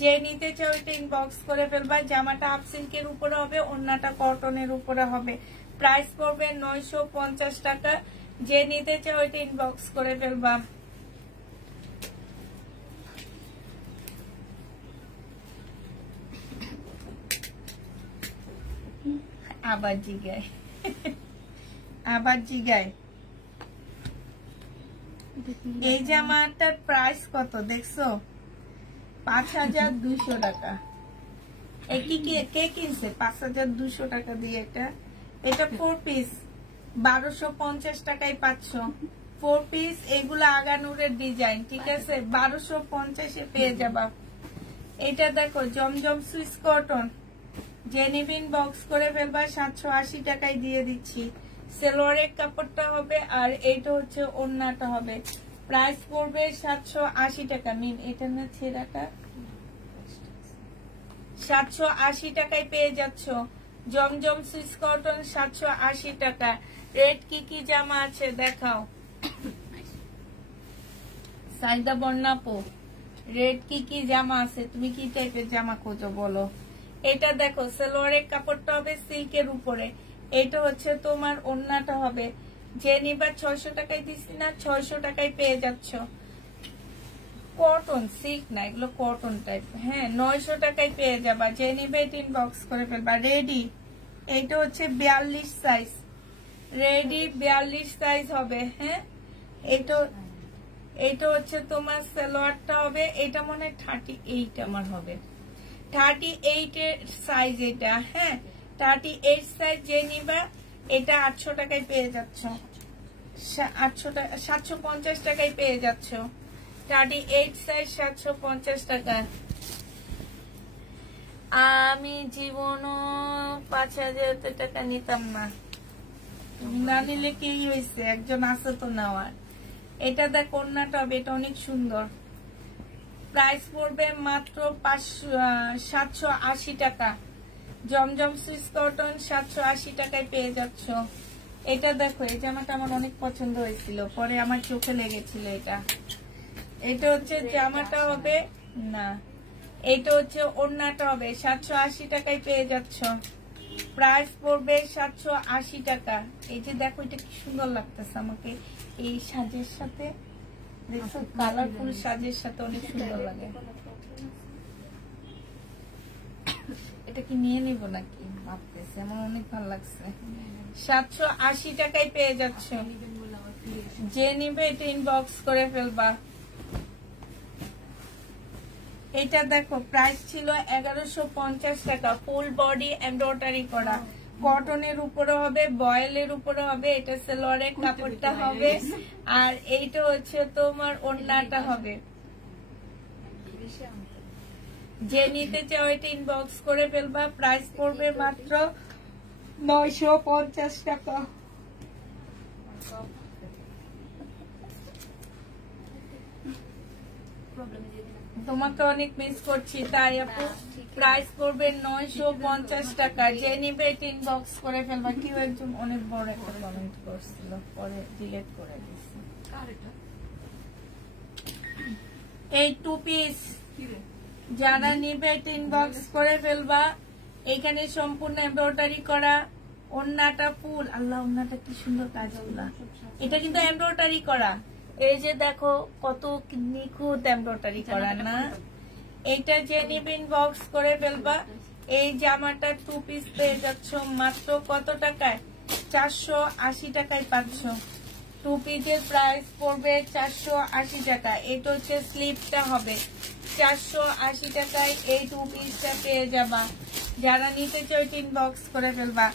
যে নিতে চাও এটা ইনবক্স করে ফেলবা। জামাটা হাফ সিল্কের উপরে হবে, ওড়নাটা কটনের উপরে হবে। প্রাইস পড়বে 950 টাকা। যে নিতে চাও এটা ইনবক্স করে ফেলবা। আবার জিগায় এই জামাটার প্রাইস কত দেখছো? 5200 টাকা। কে কিনছে 5200 টাকা দিয়ে? এটা 4 পিস 1250 টাকায় পাচ্ছ। 4 পিস, এগুলো আগানুরের ডিজাইন, ঠিক আছে? 1250-এ পেয়ে যাবা। এটা দেখো জমজম সুইস কটন। জেনিভিন বক্স করে ফেলবা। 780 টাকায় দিয়ে দিচ্ছি। সেলোয়ারের কাপড়টা হবে, আর এইটা হচ্ছে ওড়নাটা হবে। প্রাইস পড়বে 780 টাকা। মিন এটা না ছেঁড়াটা, 780 টাকায় পেয়ে যাচ্ছ। জমজম সুইস কটন 780 টাকা। রেড কি কি জামা আছে দেখাও। সাইদা বন্যাপো, রেড কি কি জামা আছে? তুমি কি টাইপের জামা খোঁজো বলো? এটা দেখো সালোয়ারের কাপড়টা হবে সিল্কের উপরে। এটা হচ্ছে তোমার ওড়নাটা হবে। যে নিবা 600 টাকায় দিচ্ছি না, 600 টাকায় পেয়ে যাচ্ছ। কটন, সিল্ক না, এগুলো কটন টাইপ। হ্যাঁ, 900 টাকায় পেয়ে যাবা। যে নিবে এটা ইনবক্স করে ফেলবা। রেডি, এইটা হচ্ছে 42 সাইজ। রেডি 42 সাইজ হবে। হ্যাঁ, এইটা হচ্ছে তোমার সালোয়ারটা হবে। এটা মনে হয় 38 আমার হবে, 38-এর সাইজ এটা। হ্যাঁ, 38 সাইজ। যে নিবা এটা 800 টাকায় পেয়ে যাচ্ছ। 750 টাকায় পেয়ে যাচ্ছ। 38 সাইজ 750 টাকা। আমি জীবনও 5000 টাকা নিতাম না। তুমি না নিলে কি হয়েছে, একজন আছে তো নেওয়ার। এটা দেখ ওড়নাটা হবে, এটা অনেক সুন্দর। প্রাইস পড়বে মাত্র 780 টাকা। জমজম সুইস কটন 780 টাকায় পেয়ে যাচ্ছ। এটা দেখো, এই জামাটা আমার অনেক পছন্দ হয়েছিল, পরে আমার চোখে লেগেছিল। এটা হচ্ছে জামাটা হবে না, এটা হচ্ছে ওড়নাটা হবে। 780 টাকায় পেয়ে যাচ্ছ। প্রাইস পড়বে 780 টাকা। এই যে দেখো, এটা কি সুন্দর লাগতেছে আমাকে এই সাজের সাথে। দেখো কালারফুল সাজের সাথে অনেক সুন্দর লাগে। এটা কি নিয়ে নিব নাকি ভাবতেছি, আমার অনেক ভালো লাগছে। 780 টাকায় পেয়ে যাচ্ছ। যে নিবে এটা ইনবক্স করে ফেলবা। এটা দেখো প্রাইস ছিল 1150 টাকা, ফুল বডি এমব্রয়ডারি করা, কটনের উপরে হবে, বয়েলের উপরে হবে, এটা সেলোয়ারের কাপড়টা হবে, আর এইটা হচ্ছে তোমার ওড়নাটা হবে। যে নিতে চাও এটা ইনবক্স করে ফেলবা, প্রাইস পড়বে মাত্র 950 টাকা। তোমাকে অনেক মিস করছি তাই আপু, প্রাইস পড়বে 950 টাকা। যে নিবে এটা ইনবক্স করে ফেলবা। কেউ একজন অনেক বড় একটা কমেন্ট করছিল, পরে ডিলিট করে দিছি। এই 2 পিস যারা নিবে এটা ইনবক্স করে ফেলবা। এখানে সম্পূর্ণ এমব্রয়ডারি করা, ওড়নাটা ফুল, আল্লাহ ওড়নাটা কি সুন্দর কাজগুলা, এটা কিন্তু এমব্রয়ডারি করা। এই যে দেখো কত নিখুঁত এমব্রয়ডারি করা না। এইটা যে নিবে ইনবক্স করে ফেলবা। এই জামাটা 2 পিস পেয়ে যাচ্ছ মাত্র কত টাকায়? 480 টাকায় পাচ্ছ। 2 পিসের প্রাইস পড়বে 480 টাকা। এটা হচ্ছে স্লিপটা হবে, 480 টাকায় এই 2 পিসটা পেয়ে যাবা। যারা নিতে চাও ইনবক্স করে ফেলবা।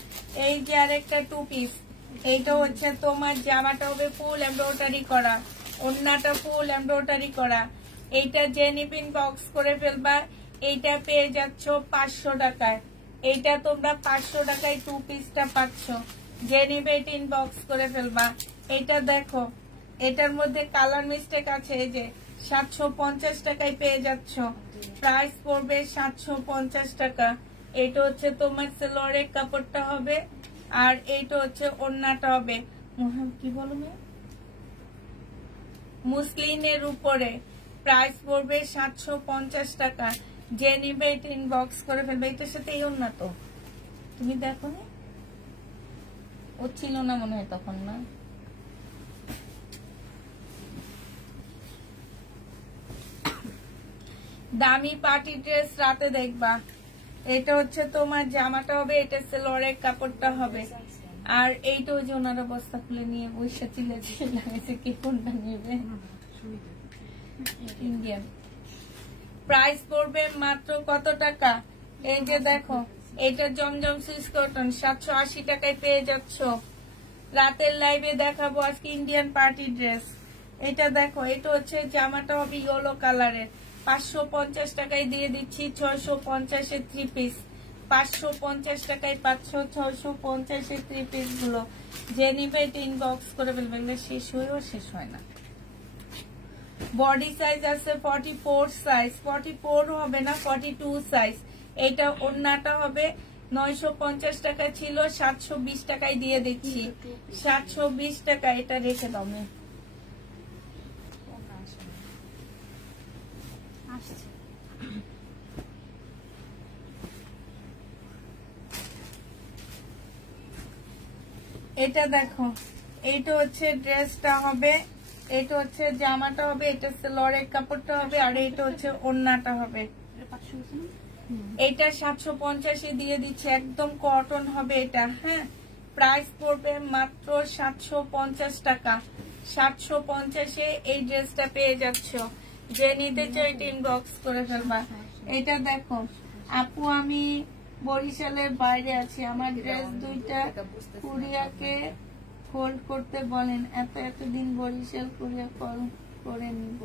এই যে আরেকটা 2 পিস, এইটা হচ্ছে তোমার জামাটা হবে ফুল এমব্রয়ডারি করা, ওড়নাটা ফুল এমব্রয়ডারি করা। এইটা যে নিবে ইনবক্স করে ফেলবা। এইটা পেয়ে যাচ্ছ 500 টাকায়। এইটা তোমরা 500 টাকায় 2 পিসটা পাচ্ছ। যে নিবে এটা ইনবক্স করে ফেলবা। এইটা দেখো, এটার মধ্যে কালার মিস্টেক আছে, এই যে 750 টাকায় পেয়ে যাচ্ছ। প্রাইস পড়বে 750 টাকা। এটা হচ্ছে তোমার সেলোয়ারের কাপড়টা হবে, আর এইটা হচ্ছে ওড়নাটা হবে কি বলো মুসলিনের উপরে। প্রাইস পড়বে 750 টাকা। যে নিবে এটা ইনবক্স করে ফেলবে। এটার সাথে এই ওড়না তো তুমি দেখো না, ও ছিল না মনে হয় তখন, না? দামি পার্টি ড্রেস রাতে দেখবা। এটা হচ্ছে তোমার জামাটা হবে, এটা সেলোয়ারের কাপড়টা হবে, আর এইটা যে ওনার অবস্থা খুলে নিয়ে বসে চিল্লাইছে কি কোনটা নেবে। ইন্ডিয়ান প্রাইস পড়বে মাত্র কত টাকা? এই যে দেখো, এটা জমজম সুইস কটন 780 টাকায় পেয়ে যাচ্ছ। রাতের লাইভে দেখাবো আজকে ইন্ডিয়ান পার্টি ড্রেস। এটা দেখো, এটা হচ্ছে জামাটা হবে ইয়েলো কালারের, 550 টাকায় দিয়ে দিচ্ছি। 650 এর 3 পিস, 550 টাকায় পাচ্ছ 650 এর 3 পিস গুলো। যে নিবে এটা ইনবক্স করে ফেলবে, শেষ হয়েও শেষ হয় না। বডি সাইজ আছে 44 সাইজ, 44 হবে না 42 সাইজ। এটা ওড়নাটা হবে 950 টাকা ছিল, 720 টাকায় দিয়ে দিচ্ছি। 720 টাকা। এটা রেখে দাও মেয়ে। এটা দেখো, এইটা হচ্ছে ড্রেসটা হবে, এটা হচ্ছে জামাটা হবে, এটা সেলোয়ারের কাপড়টা হবে, আর এটা হচ্ছে ওড়নাটা হবে। এটা 750 দিয়ে দিচ্ছে, একদম কটন হবে এটা। হ্যাঁ, প্রাইস পড়বে মাত্র 750 টাকা। 750 এই ড্রেসটা পেয়ে যাচ্ছ। যে নিতে চাই ইনবক্স করে ফেলবা। এটা দেখো আপু, আমি বরিশালের বাইরে আছি, আমার ড্রেস দুইটা কুরিয়াকে হোল্ড করতে বলেন। এতদিন বরিশাল কুরিয়া কল করে নিব।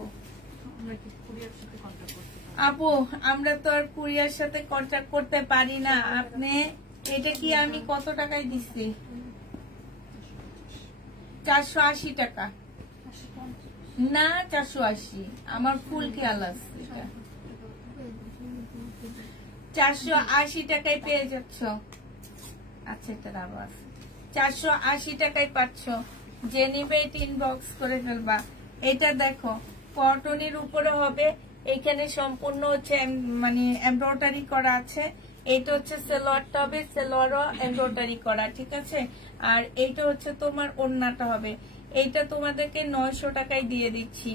আপু আমরা তো আর কুরিয়ার সাথে কন্ট্যাক্ট করতে পারি না। আপনি এটা কি আমি কত টাকায় দিচ্ছি? 480 টাকা না, 480। আমার ফুল খেয়াল আছে, 480 টাকায় পেয়ে যাচ্ছ। আচ্ছা, এটা আবার 480 টাকায় পাচ্ছ। যে নিবে এটা ইনবক্স করে ফেলবা। এটা দেখো, কটনের উপরে হবে, এখানে সম্পূর্ণ হচ্ছে মানে এমব্রয়ডারি করা আছে। এটা হচ্ছে সেলোয়ারটা হবে, সেলোয়ারও এমব্রয়ডারি করা, ঠিক আছে। আর এইটা হচ্ছে তোমার ওড়নাটা হবে। এইটা তোমাদেরকে 900 টাকায় দিয়ে দিচ্ছি।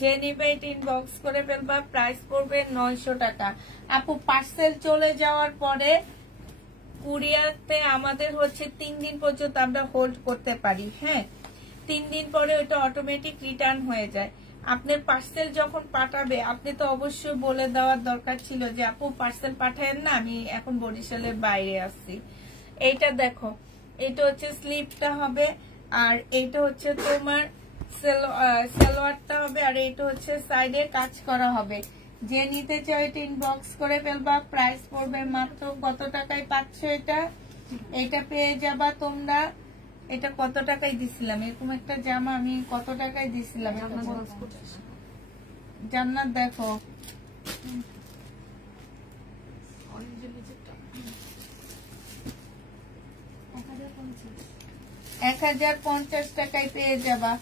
যে নিবে এটা ইনবক্স করে ফেলবা। প্রাইস পড়বে 900 টাকা। আপু পার্সেল চলে যাওয়ার পরে কুরিয়ারতে আমাদের হচ্ছে 3 দিন পর্যন্ত আমরা হোল্ড করতে পারি। হ্যাঁ, 3 দিন পরে ওটা অটোমেটিক রিটার্ন হয়ে যায়। আপনার পার্সেল যখন পাঠাবে আপনি তো অবশ্যই বলে দেওয়ার দরকার ছিল যে আপু পার্সেল পাঠায়েন না, আমি এখন বরিশালের বাইরে আসছি। এইটা দেখো, এটা হচ্ছে স্লিপটা হবে, আর এইটা হচ্ছে তোমার সালোয়ারটা হবে, আর এইটা হচ্ছে সাইডে কাজ করা হবে। যে নিতে চাও এটা ইনবক্স করে ফেলবা। প্রাইস পড়বে মাত্র কত টাকায় পাচ্ছ এটা? এটা পেয়ে যাবা তোমরা। এটা কত টাকায় দিছিলাম এরকম একটা জামা? আমি কত টাকায় দিছিলাম? জান্নাত দেখো, 1050 টাকায় পেয়ে যাবা।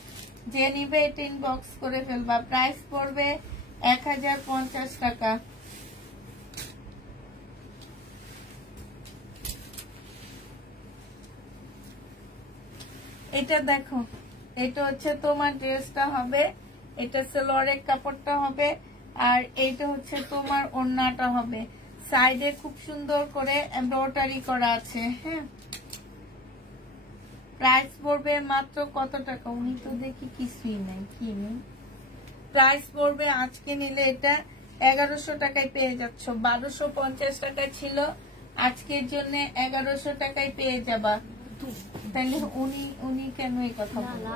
যে নিবে এটা ইনবক্স করে ফেলবা। প্রাইস পড়বে 1050 টাকা। এটা দেখো, এটা হচ্ছে তোমার ড্রেসটা হবে, এটা সালোয়ারের কাপড়টা হবে, আর এইটা হচ্ছে তোমার ওড়নাটা হবে। সাইডে খুব সুন্দর করে এমব্রয়ডারি করা আছে। হ্যাঁ, প্রাইস পড়বে মাত্র কত টাকা? উনি তো দেখি কিছুই নাই। কি নেই? প্রাইস পড়বে আজকে নিলে এটা 1100 টাকায় পেয়ে যাচ্ছ। 1250 টাকা ছিল, আজকের জন্য 1100 টাকায় পেয়ে যাবা। তাহলে উনি কেন এই কথা বললেন?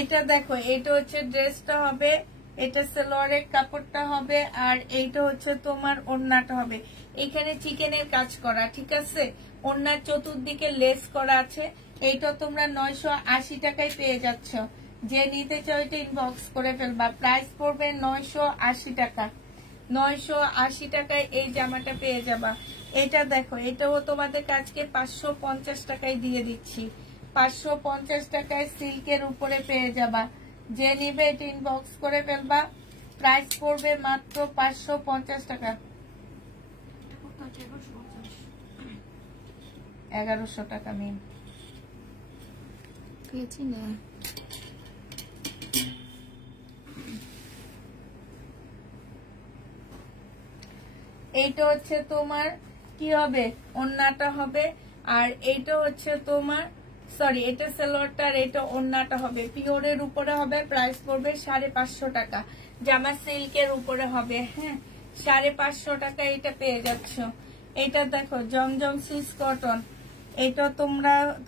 এটা দেখো, এটা হচ্ছে ড্রেসটা হবে, এটা সালোয়ারের কাপড়টা হবে, আর এইটা হচ্ছে তোমার ওড়নাটা হবে। এখানে চিকেনের কাজ করা, ঠিক আছে? ওড়নার চতুর্দিকে লেস করা আছে। এইটা তোমরা 980 টাকায় পেয়ে যাচ্ছ। যে নিতে চাও এটা ইনবক্স করে ফেলবা। প্রাইস পড়বে 980 টাকা। 980 টাকায় এই জামাটা পেয়ে যাবা। এটা দেখো, এটাও তোমাদের কাছকে 550 টাকায় দিয়ে দিচ্ছি। 550 টাকায় সিল্কের উপরে পেয়ে যাবা। যে নিবে এটা ইনবক্স করে ফেলবা। প্রাইস পড়বে মাত্র 550 টাকা। 1100 টাকা মেন পেয়েছি না। এইটা হচ্ছে তোমার কি হবে? ওড়নাটা হবে, আর এইটা হচ্ছে তোমার সরি, এটা সালোয়ারটা আর এটা ওড়নাটা হবে। পিওরের উপরে হবে। প্রাইস পড়বে 550 টাকা। জামা সিল্কের উপরে হবে। হ্যাঁ, 550 টাকা এটা পেয়ে যাচ্ছ। এটা দেখো, জমজম সুইস কটন। এটা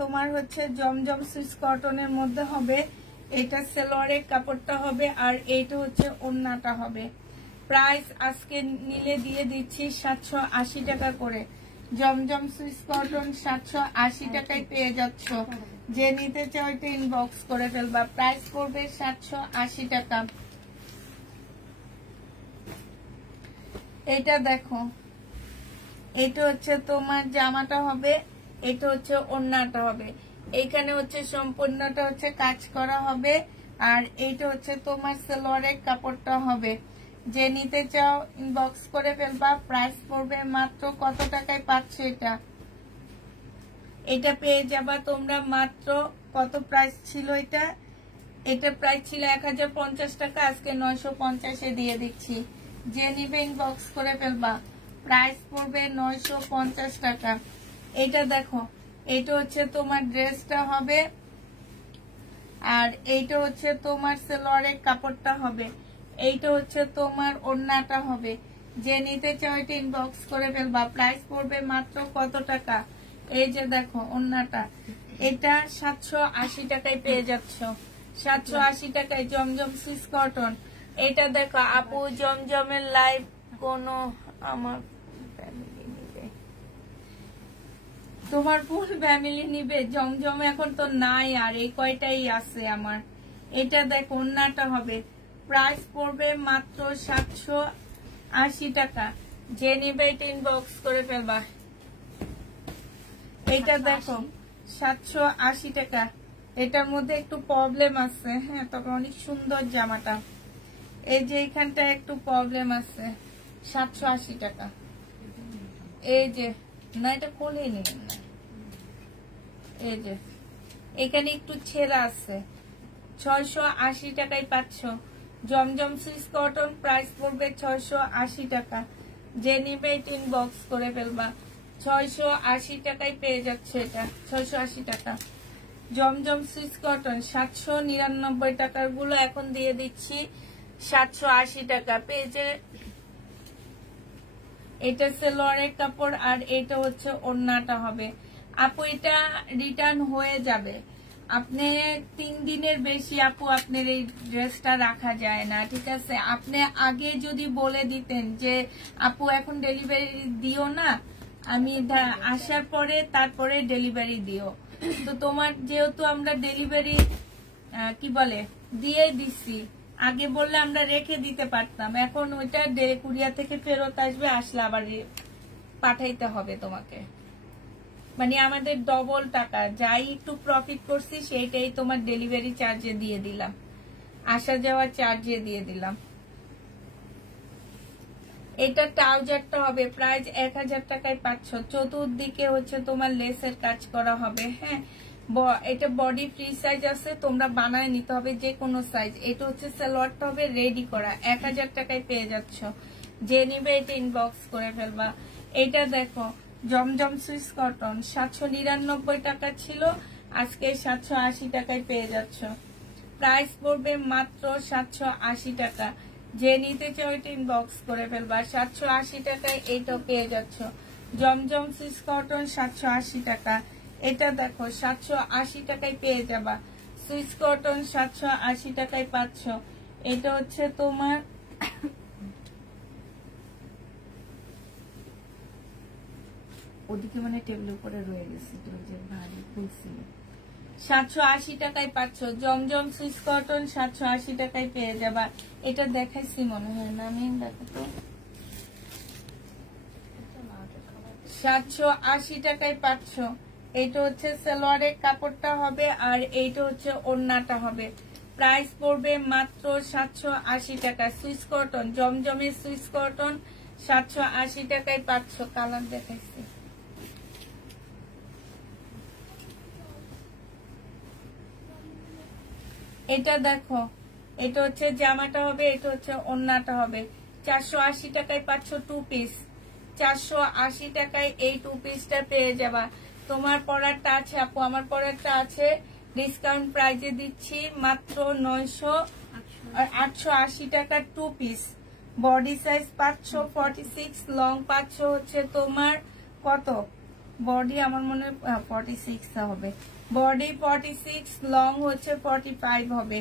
তোমার হচ্ছে জমজম সুইস কটনের মধ্যে হবে। এটা সালোয়ারের কাপড়টা হবে, আর এইটা হচ্ছে ওড়নাটা হবে। প্রাইস আজকে নিলে দিয়ে দিচ্ছি 780 টাকা করে। জমজম সুইস কটন 780 টাকায় পেয়ে যাচ্ছ। যে নিতে চাও এটা ইনবক্স করে ফেলবা। প্রাইস পড়বে 780 টাকা। এটা দেখো, এটা হচ্ছে তোমার জামাটা হবে, এটা হচ্ছে ওড়নাটা হবে। এইখানে হচ্ছে সম্পূর্ণটা হচ্ছে কাজ করা হবে, আর এইটা হচ্ছে তোমার সালোয়ারের কাপড়টা হবে। যে নিতে চাও ইনবক্স করে ফেলবা। প্রাইস পড়বে মাত্র কত টাকায় পাচ্ছ এটা? এটা পেয়ে যাবা তোমরা মাত্র কত প্রাইস ছিল এটা? এটা প্রাইস ছিল 1050 টাকা, আজকে 950 দিয়ে দিচ্ছি। যে নিবে ইনবক্স করে ফেলবা। প্রাইস পড়বে 950 টাকা। এটা দেখো, এটা হচ্ছে তোমার ড্রেসটা হবে, আর এইটা হচ্ছে তোমার সালোয়ারের কাপড়টা হবে। এইটা হচ্ছে তোমার ওড়নাটা হবে। যে নিতে চাও এটা ইনবক্স করে ফেলবা। প্রাইস পড়বে মাত্র কত টাকা? এই যে দেখো ওড়নাটা, এটা 780 টাকায় পেয়ে যাচ্ছ। 780 টাকায় জমজম সুইস কটন। এটা দেখো আপু, জমজমের লাইভ কোনো আমার ফ্যামিলি নিবে, তোমার ফুল ফ্যামিলি নিবে। জমজম এখন তো নাই, আর এই কয়টাই আছে আমার। এটা দেখো, ওড়নাটা হবে। প্রাইস পড়বে মাত্র 780 টাকা। যে নিবে এটা ইনবক্স করে ফেলবা। এটা দেখো 780 টাকা। এটার মধ্যে একটু প্রবলেম আছে। হ্যাঁ, তবে অনেক সুন্দর জামাটা। এই যে এখানটা একটু প্রবলেম আছে। 780 টাকা। এই যে না, এটা খুলেই নিন না। এই যে এখানে একটু ছেঁড়া আছে। 680 টাকায় পাচ্ছ। জমজম সুইস কটন। প্রাইস পড়বে 680 টাকা। যে নিবে এটা ইনবক্স করে ফেলবা। 680 টাকায় পেয়ে যাচ্ছে এটা। 680 টাকা। জমজম সুইস কটন 799 টাকার গুলো এখন দিয়ে দিচ্ছি 780 টাকা পেজে। এটা সেলোয়ারের কাপড় আর এটা হচ্ছে ওড়নাটা হবে। আপু এটা রিটার্ন হয়ে যাবে, আপনি 3 দিনের বেশি আপু আপনার এই ড্রেসটা রাখা যায় না, ঠিক আছে? আপনি আগে যদি বলে দিতেন যে আপু এখন ডেলিভারি দিও না, আমি আসার পরে তারপরে ডেলিভারি দিও, তো তোমার যেহেতু আমরা ডেলিভারি কি বলে দিয়ে দিচ্ছি, আগে বললে আমরা রেখে দিতে পারতাম। এখন ওইটা কুরিয়ার থেকে ফেরত আসবে, আসলে আবার পাঠাইতে হবে তোমাকে, মানে আমাদের ডবল টাকা, যাই একটু প্রফিট করছি সেইটাই তোমার ডেলিভারি চার্জে দিয়ে দিলাম, আসা যাওয়ার চার্জে দিয়ে দিলাম। এটা ট্রাউজারটা হবে প্রাইস 1000 টাকায় পাচ্ছ। চতুর্দিকে হচ্ছে তোমার লেসের কাজ করা হবে। হ্যাঁ, এটা বডি ফ্রি সাইজ আছে, তোমরা বানায় নিতে হবে যে কোনো সাইজ। এটা হচ্ছে সালোয়ারটা হবে রেডি করা, 1000 টাকায় পেয়ে যাচ্ছ। যে নিবে এটা ইনবক্স করে ফেলবা। এটা দেখো জমজম সুইস কটন 799 টাকা ছিল, আজকে 780 টাকায় পেয়ে যাচ্ছ। প্রাইস পড়বে মাত্র 780 টাকা। যে নিতে চাও এটা ইনবক্স করে ফেলবা। 780 টাকায় এইটা পেয়ে যাচ্ছ। জমজম সুইস কটন 780 টাকা। এটা দেখো 780 টাকায় পেয়ে যাবা। সুইস কটন 780 টাকায় পাচ্ছ। এটা হচ্ছে তোমার ওদিকে মানে টেবিলের উপরে রয়ে গেছে, তো যে ভারী খুলছিল। 780 টাকায় পাচ্ছ। জমজম সুইস কটন 780 টাকায় পেয়ে যাবা। এটা দেখাইছি মনে হয় না, আমি দেখো তো। 780 টাকায় পাচ্ছ। এইটা হচ্ছে সালোয়ারের কাপড়টা হবে আর এইটা হচ্ছে ওড়নাটা হবে। প্রাইস পড়বে মাত্র 780 টাকা। সুইস কটন, জমজমের সুইস কটন 780 টাকায় পাচ্ছ। কালার দেখাইছি। এটা দেখো, এটা হচ্ছে জামাটা হবে, এটা হচ্ছে ওড়নাটা হবে। 480 টাকায় পাচ্ছ 2 পিস। 480 টাকায় এই 2 পিসটা পেয়ে যাবা। তোমার পরারটা আছে আপু, আমার পরারটা আছে, ডিসকাউন্ট প্রাইজে দিচ্ছি মাত্র 880 টাকার 2 পিস। বডি সাইজ পাচ্ছ 46, লং পাচ্ছ হচ্ছে তোমার কত, বডি আমার মনে 46 হবে, বডি 46, লং হচ্ছে 45 হবে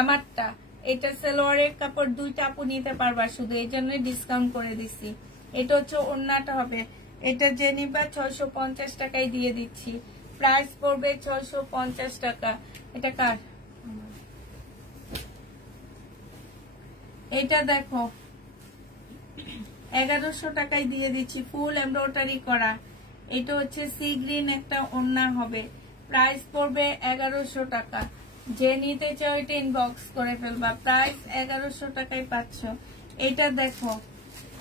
আমারটা। এটা সালোয়ারের কাপড়, 2টা আপু নিতে পারবা, শুধু এই জন্য ডিসকাউন্ট করে দিচ্ছি। এটা হচ্ছে ওড়নাটা হবে। এটা যে নিবা 650 টাকায় দিয়ে দিচ্ছি। প্রাইস পড়বে 650 টাকা। এটা কার? এটা দেখো 1100 টাকায় দিয়ে দিচ্ছি, ফুল এমব্রয়ডারি করা। এটা হচ্ছে সি গ্রিন একটা ওড়না হবে। প্রাইস পড়বে 1100 টাকা। যে নিতে চাও এটা ইনবক্স করে ফেলবা। প্রাইস 1100 টাকায় পাচ্ছ। এটা দেখো,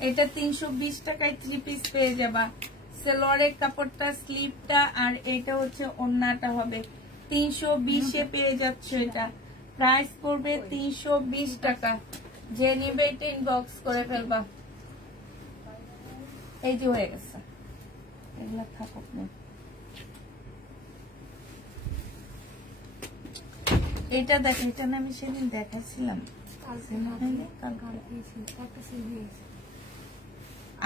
এটা 320 টাকায় 3 পিস পেয়ে যাবা। সালোয়ারের কাপড়টা, স্লিপটা আর এটা হচ্ছে ওড়নাটা হবে। 320 পেয়ে যাচ্ছ এটা। প্রাইস পড়বে 320 টাকা। যে নিবে এটা ইনবক্স করে ফেলবা। এই যে হয়ে গেছে, এগুলা থাকুক না। এটা দেখো, এটা না আমি সেদিন দেখাইছিলাম,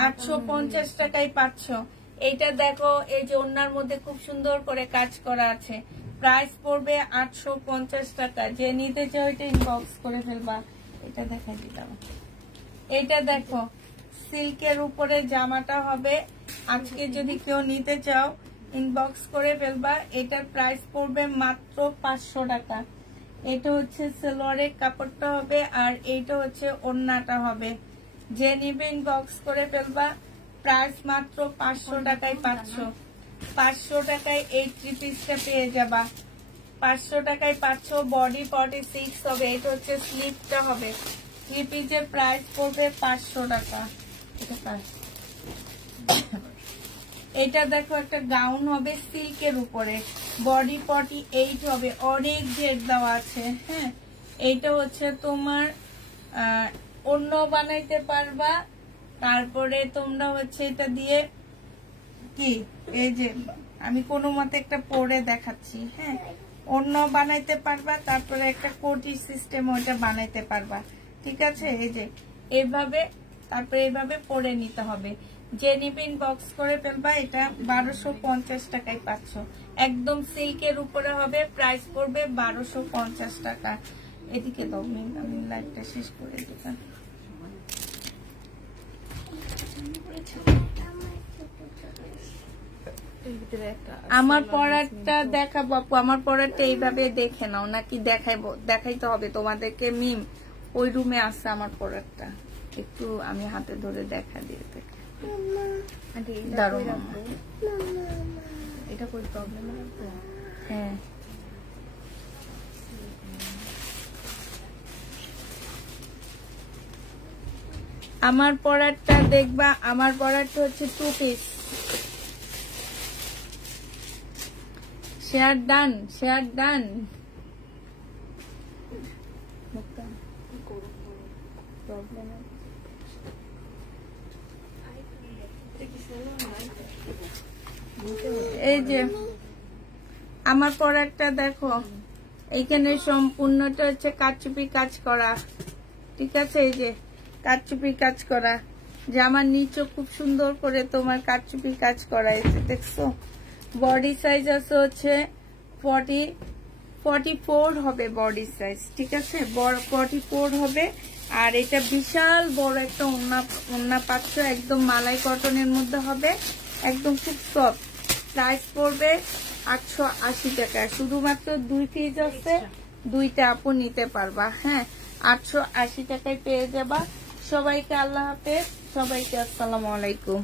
850 টাকায় পাচ্ছ। এইটা দেখো, এই যে ওড়নার মধ্যে খুব সুন্দর করে কাজ করা আছে। প্রাইস পড়বে 850 টাকা। যে নিতে চাও এটা ইনবক্স করে ফেলবা। এটা দেখাই দিলাম। এটা দেখো সিল্কের উপরে জামাটা হবে। আজকে যদি কেউ নিতে চাও ইনবক্স করে ফেলবা। এটার প্রাইস পড়বে মাত্র 500 টাকা। এটা হচ্ছে সালোয়ারের কাপড়টা হবে আর এইটা হচ্ছে ওড়নাটা হবে। যে নিবে ইনবক্স করে ফেলবা। প্রাইস মাত্র 500 টাকায় পাচ্ছ। 500 টাকায় এই 3 পিসটা পেয়ে যাবা। 500 টাকায় পাচ্ছ। বডি 46 হবে। এটা হচ্ছে স্লিপটা হবে। 3 পিসের প্রাইস পড়বে 500 টাকা। এটা দেখো একটা গাউন হবে সিল্কের উপরে, বডি 48 হবে, অনেক ঘের দেওয়া আছে। হ্যাঁ, এইটা হচ্ছে তোমার অন্য বানাইতে পারবা। তারপরে তোমরা হচ্ছে এটা দিয়ে কি, এই যে আমি কোনো মতে একটা পরে দেখাচ্ছি। হ্যাঁ, অন্য বানাইতে পারবা, তারপরে একটা কোটি সিস্টেম ওইটা বানাইতে পারবা। ঠিক আছে, এই যে এইভাবে, তারপরে এইভাবে পরে নিতে হবে। যে নিবেন বক্স করে ফেলবা। এটা 1250 টাকায় পাচ্ছ, একদম সিল্কের উপরে হবে, প্রাইস পড়বে 1250 টাকা। এদিকে দাও, আমি লাইভটা শেষ করে দিবা। আমার পরারটা দেখাবো আপু, আমার পরারটা এইভাবে দেখে নাও, নাকি দেখাইবো? দেখাইতে হবে তোমাদেরকে মিম, ওই রুমে আছে আমার পরারটা, একটু আমি হাতে ধরে দেখা দিয়ে দেখে। এটা কোন প্রবলেম আছে? হ্যাঁ, আমার পরারটা দেখবা, আমার পরারটা হচ্ছে 2 piece. Share done, share done. এই যে আমার পরারটা দেখো, এইখানে সম্পূর্ণটা হচ্ছে কারচুপি কাজ করা। ঠিক আছে, এই যে কারচুপি কাজ করা, জামার নিচে খুব সুন্দর করে তোমার কারচুপি কাজ করা। এই যে দেখছো, বডি সাইজ আছে হচ্ছে 44 হবে বডি সাইজ। ঠিক আছে, 44 হবে। আর এটা বিশাল বড় একটা ওড়না পাচ্ছ, একদম মালাই কটনের মধ্যে হবে, একদম খুব সফট। প্রাইস পড়বে 880 টাকা। শুধুমাত্র 2 পিস আছে, 2টা আপু নিতে পারবা। হ্যাঁ, 880 টাকায় পেয়ে যাবা। সবাইকে আল্লাহ হাফেজ, সবাইকে আসসালামু আলাইকুম।